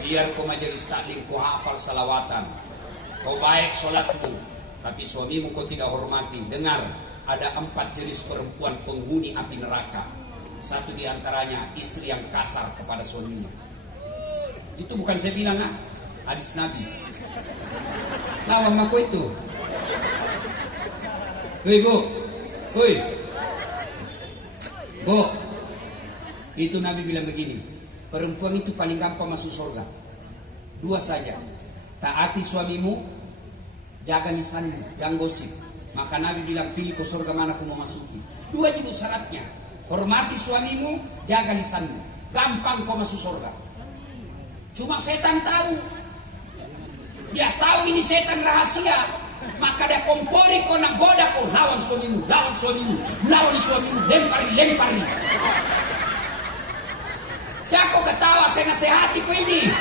Biar kau majelis taklim, kau hafal salawatan, kau baik sholatmu, tapi suamimu kau tidak hormati. Dengar, ada 4 jenis perempuan penghuni api neraka. Satu diantaranya istri yang kasar kepada suaminya. Itu bukan saya bilang, hadis Nabi. Lawan aku itu. Bu, itu Nabi bilang begini, perempuan itu paling gampang masuk surga. 2 saja, taati suamimu, jaga lisanmu, jangan gosip. Maka Nabi bilang, pilih ke surga mana aku mau masuki. 2 juga syaratnya, hormati suamimu, jaga lisanmu, gampang kau masuk surga. Cuma setan tahu, dia tahu ini setan rahasia, maka dia kompori kau nak goda kau, lawan suamimu, lempari. Ya kau ketawa, saya nasihati kau ini.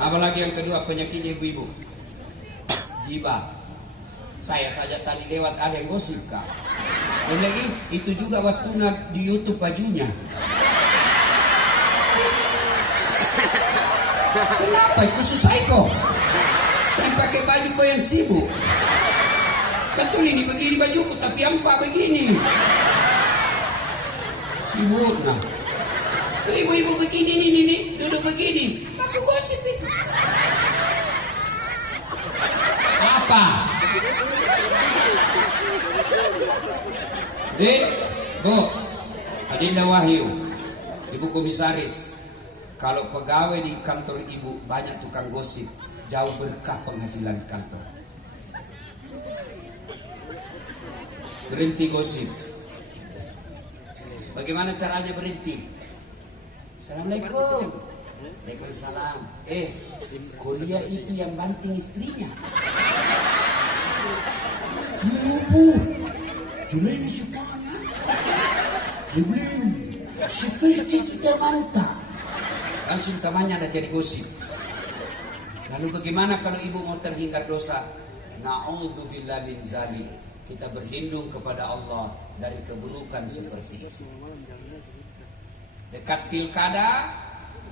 Apalagi yang kedua, penyakitnya ibu-ibu, gibah. Saya saja tadi lewat ada yang gosip kak. Dan lagi itu juga waktu di YouTube bajunya. Kenapa itu susah kok? Saya pakai baju kau yang sibuk. Betul ini begini bajuku, tapi apa begini? Sibuk nah. Tuh ibu-ibu begini ini duduk begini. Aku gosip itu. Apa? Bu, Adinda Wahyu, Ibu Komisaris, kalau pegawai di kantor ibu banyak tukang gosip, jauh berkah penghasilan di kantor. Berhenti gosip. Bagaimana caranya berhenti? Assalamualaikum. Waalaikumsalam. Kolia itu yang banting istrinya. Bu, Juleni supaya. Belum. Seperti kita mantap. Langsung temannya ada jadi gosip. Lalu bagaimana kalau ibu mau terhindar dosa? Na'udzubillah min zalik. Kita berlindung kepada Allah dari keburukan seperti itu. Dekat pilkada,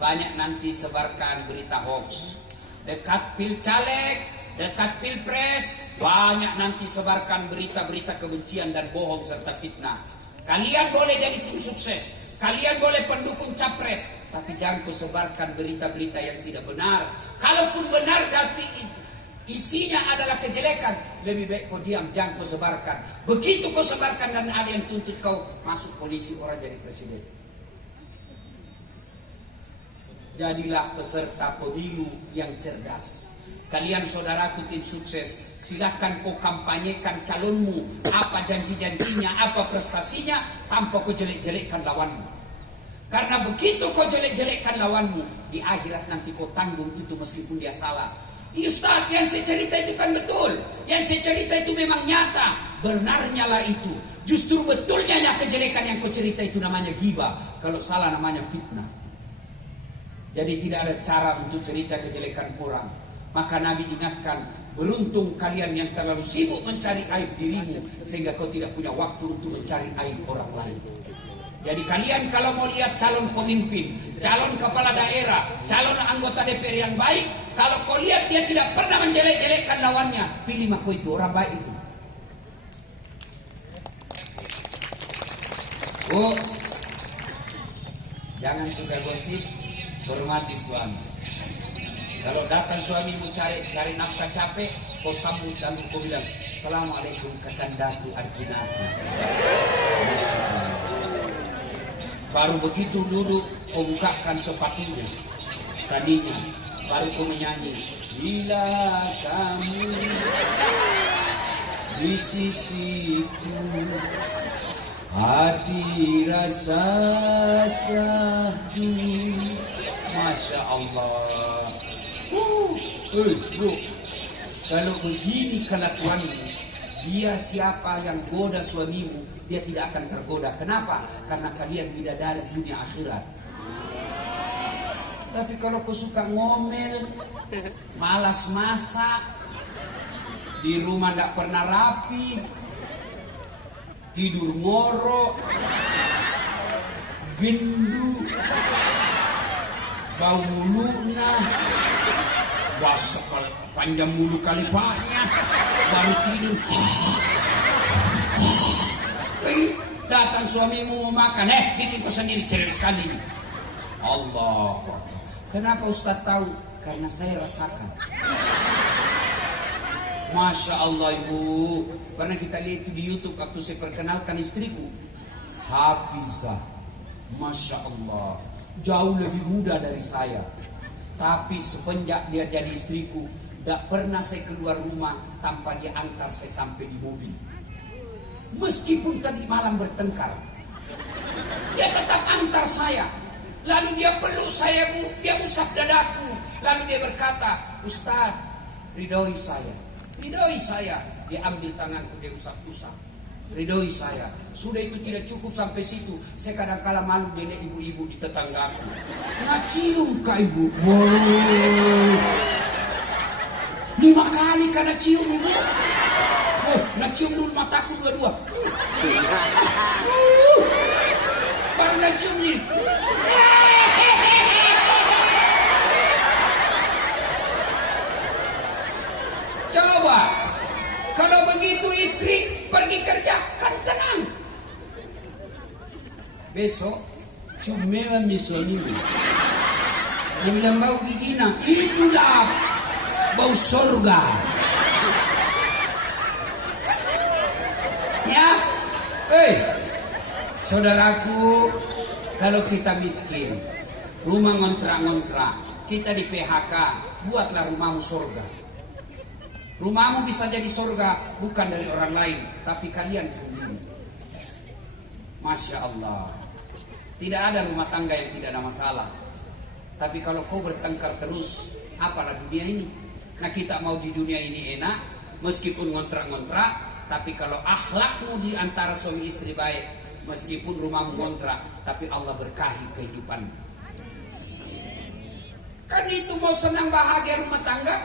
banyak nanti sebarkan berita hoax. Dekat pilcaleg, dekat pilpres, banyak nanti sebarkan berita-berita kebencian dan bohong serta fitnah. Kalian boleh jadi tim sukses, kalian boleh pendukung capres, tapi jangan kau sebarkan berita-berita yang tidak benar. Kalaupun benar tapi isinya adalah kejelekan, lebih baik kau diam, jangan kau sebarkan. Begitu kau sebarkan dan ada yang tuntut kau, masuk polisi, orang jadi presiden. Jadilah peserta pemilu yang cerdas. Kalian saudaraku tim sukses, silakan kau kampanyekan calonmu, apa janji-janjinya, apa prestasinya, tanpa kau jelek-jelekkan lawanmu. Karena begitu kau jelek-jelekkan lawanmu, di akhirat nanti kau tanggung itu meskipun dia salah. Ustaz, yang saya cerita itu kan betul, yang saya cerita itu memang nyata, benarnya lah itu. Justru betulnya kejelekan yang kau cerita itu namanya ghibah, kalau salah namanya fitnah. Jadi tidak ada cara untuk cerita kejelekan orang. Maka Nabi ingatkan, beruntung kalian yang terlalu sibuk mencari aib dirimu sehingga kau tidak punya waktu untuk mencari aib orang lain. Jadi kalian kalau mau lihat calon pemimpin, calon kepala daerah, calon anggota DPR yang baik, kalau kau lihat dia tidak pernah menjelek-jelekkan lawannya, pilih mako itu, orang baik itu. Oh, jangan suka gosip, hormati suami. Kalau datang suamimu cari nafkah capek, kau sambut dan kau bilang, Assalamualaikum kakandaku Arjinaku. Baru begitu duduk, kau bukakan sepatunya, tadinya, baru kau menyanyi, bila kamu di sisiku, hati rasa syahdu. Masya Allah. Bro, kalau begini kelakuanmu, biar siapa yang goda suamimu, dia tidak akan tergoda. Kenapa? Karena kalian bidadari dunia akhirat. Tapi kalau kau suka ngomel, malas masak, di rumah tidak pernah rapi, tidur ngorok, gendu, bau mulutnya, basah panjang mulu kali banyak, baru tidur. Datang suamimu mau makan, bikin kau sendiri cerewet sekali. Allah. Kenapa Ustaz tahu? Karena saya rasakan. Masya Allah ibu. Karena kita lihat itu di YouTube waktu saya perkenalkan istriku, Hafizah. Masya Allah. Jauh lebih muda dari saya. Tapi semenjak dia jadi istriku, tidak pernah saya keluar rumah tanpa dia antar saya sampai di mobil. Meskipun tadi malam bertengkar, dia tetap antar saya. Lalu dia peluk saya, dia usap dadaku. Lalu dia berkata, Ustaz, ridhoi saya. Ridhoi saya. Dia ambil tanganku, dia usap-usap. Ridhoi saya. Sudah itu tidak cukup sampai situ. Saya kadang-kala malu dia ibu-ibu di tetanggaku. Nah cium kak ibu. Wow. 5 kali karena cium ibu. Nak cium dulu mataku dua-dua. Baru nak cium ni. Coba, kalau begitu istri pergi kerja kan tenang. Besok cium mewah suamimu. Dia bilang bau gigina, itulah bau surga. Ya, saudaraku, kalau kita miskin, rumah ngontrak-ngontrak, kita di PHK, buatlah rumahmu surga. Rumahmu bisa jadi surga bukan dari orang lain, tapi kalian sendiri. Masya Allah. Tidak ada rumah tangga yang tidak ada masalah. Tapi kalau kau bertengkar terus, Apalah dunia ini. Nah kita mau di dunia ini enak, meskipun ngontrak-ngontrak, tapi kalau akhlakmu di antara suami istri baik, meskipun rumahmu ngontrak, tapi Allah berkahi kehidupanmu. Kan itu mau senang bahagia rumah tangga,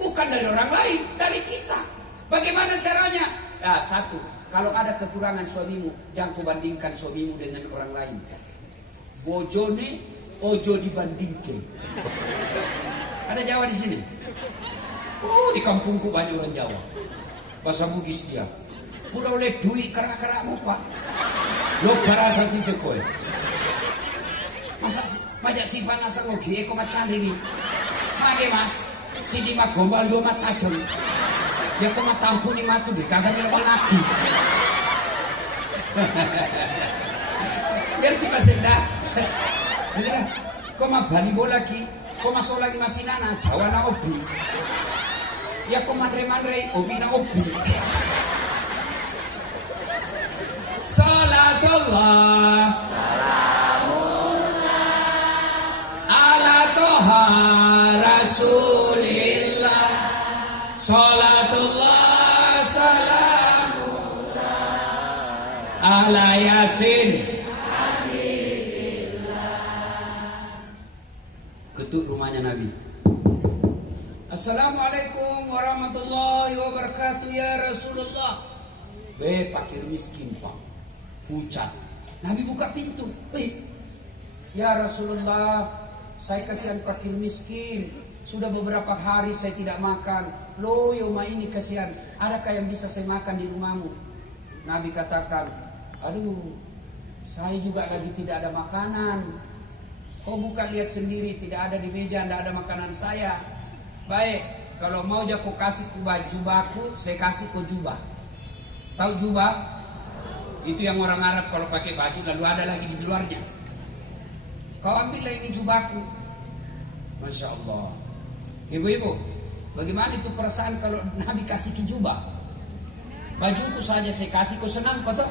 bukan dari orang lain, dari kita. Bagaimana caranya? Nah, satu, kalau ada kekurangan suamimu, jangan kau bandingkan suamimu dengan orang lain. Bojone ojo dibandingke. Ada Jawa di sini. Oh, di kampungku banyak orang Jawa. Bahasa Bugis dia. Udah oleh duit karena mau pak. Lo barasa si Jokowi. Masa majak si panas ngogi eko macan ini. Mage mas, si di magombal do matajam. Ya kau matampuni matu di kagak ngelobang aku. Ngerti Mas Enda? Bener, kau mah bali bola ki, kau masuk lagi masih nana, Jawa na obi. Ya kau mandre obi na obi. Salatullah, salamullah, ala toha rasulillah. Salatullah, salamullah, ala yasin. Ketuk rumahnya Nabi. Assalamualaikum warahmatullahi wabarakatuh ya Rasulullah. Fakir miskin pak, pucat. Nabi buka pintu. Ya Rasulullah, saya kasihan fakir miskin. Sudah beberapa hari saya tidak makan. Loh yoma ini kasihan. Adakah yang bisa saya makan di rumahmu? Nabi katakan, aduh, saya juga lagi tidak ada makanan. Kau buka lihat sendiri, tidak ada di meja, tidak ada makanan saya. Baik, kalau mau aku kasih ku baju baku, saya kasih ku jubah. Tahu jubah? Itu yang orang Arab kalau pakai baju lalu ada lagi di luarnya. Kau ambillah ini jubahku. Masya Allah. Ibu-ibu, bagaimana itu perasaan kalau Nabi kasih ke jubah? Bajuku saja saya kasih, kau senang kau toh?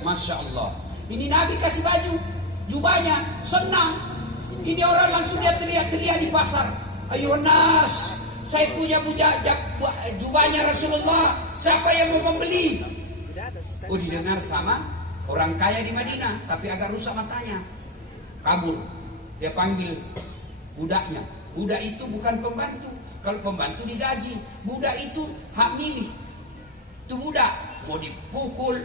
Masya Allah. Ini Nabi kasih baju. Jubahnya senang. Ini orang langsung dia teriak-teriak di pasar. Ayo nas, saya punya jubahnya Rasulullah. Siapa yang mau membeli? Oh, didengar sama orang kaya di Madinah, tapi agak rusak matanya. Kabur. Dia panggil budaknya. Budak itu bukan pembantu. Kalau pembantu digaji, budak itu hak milik. Itu budak mau dipukul,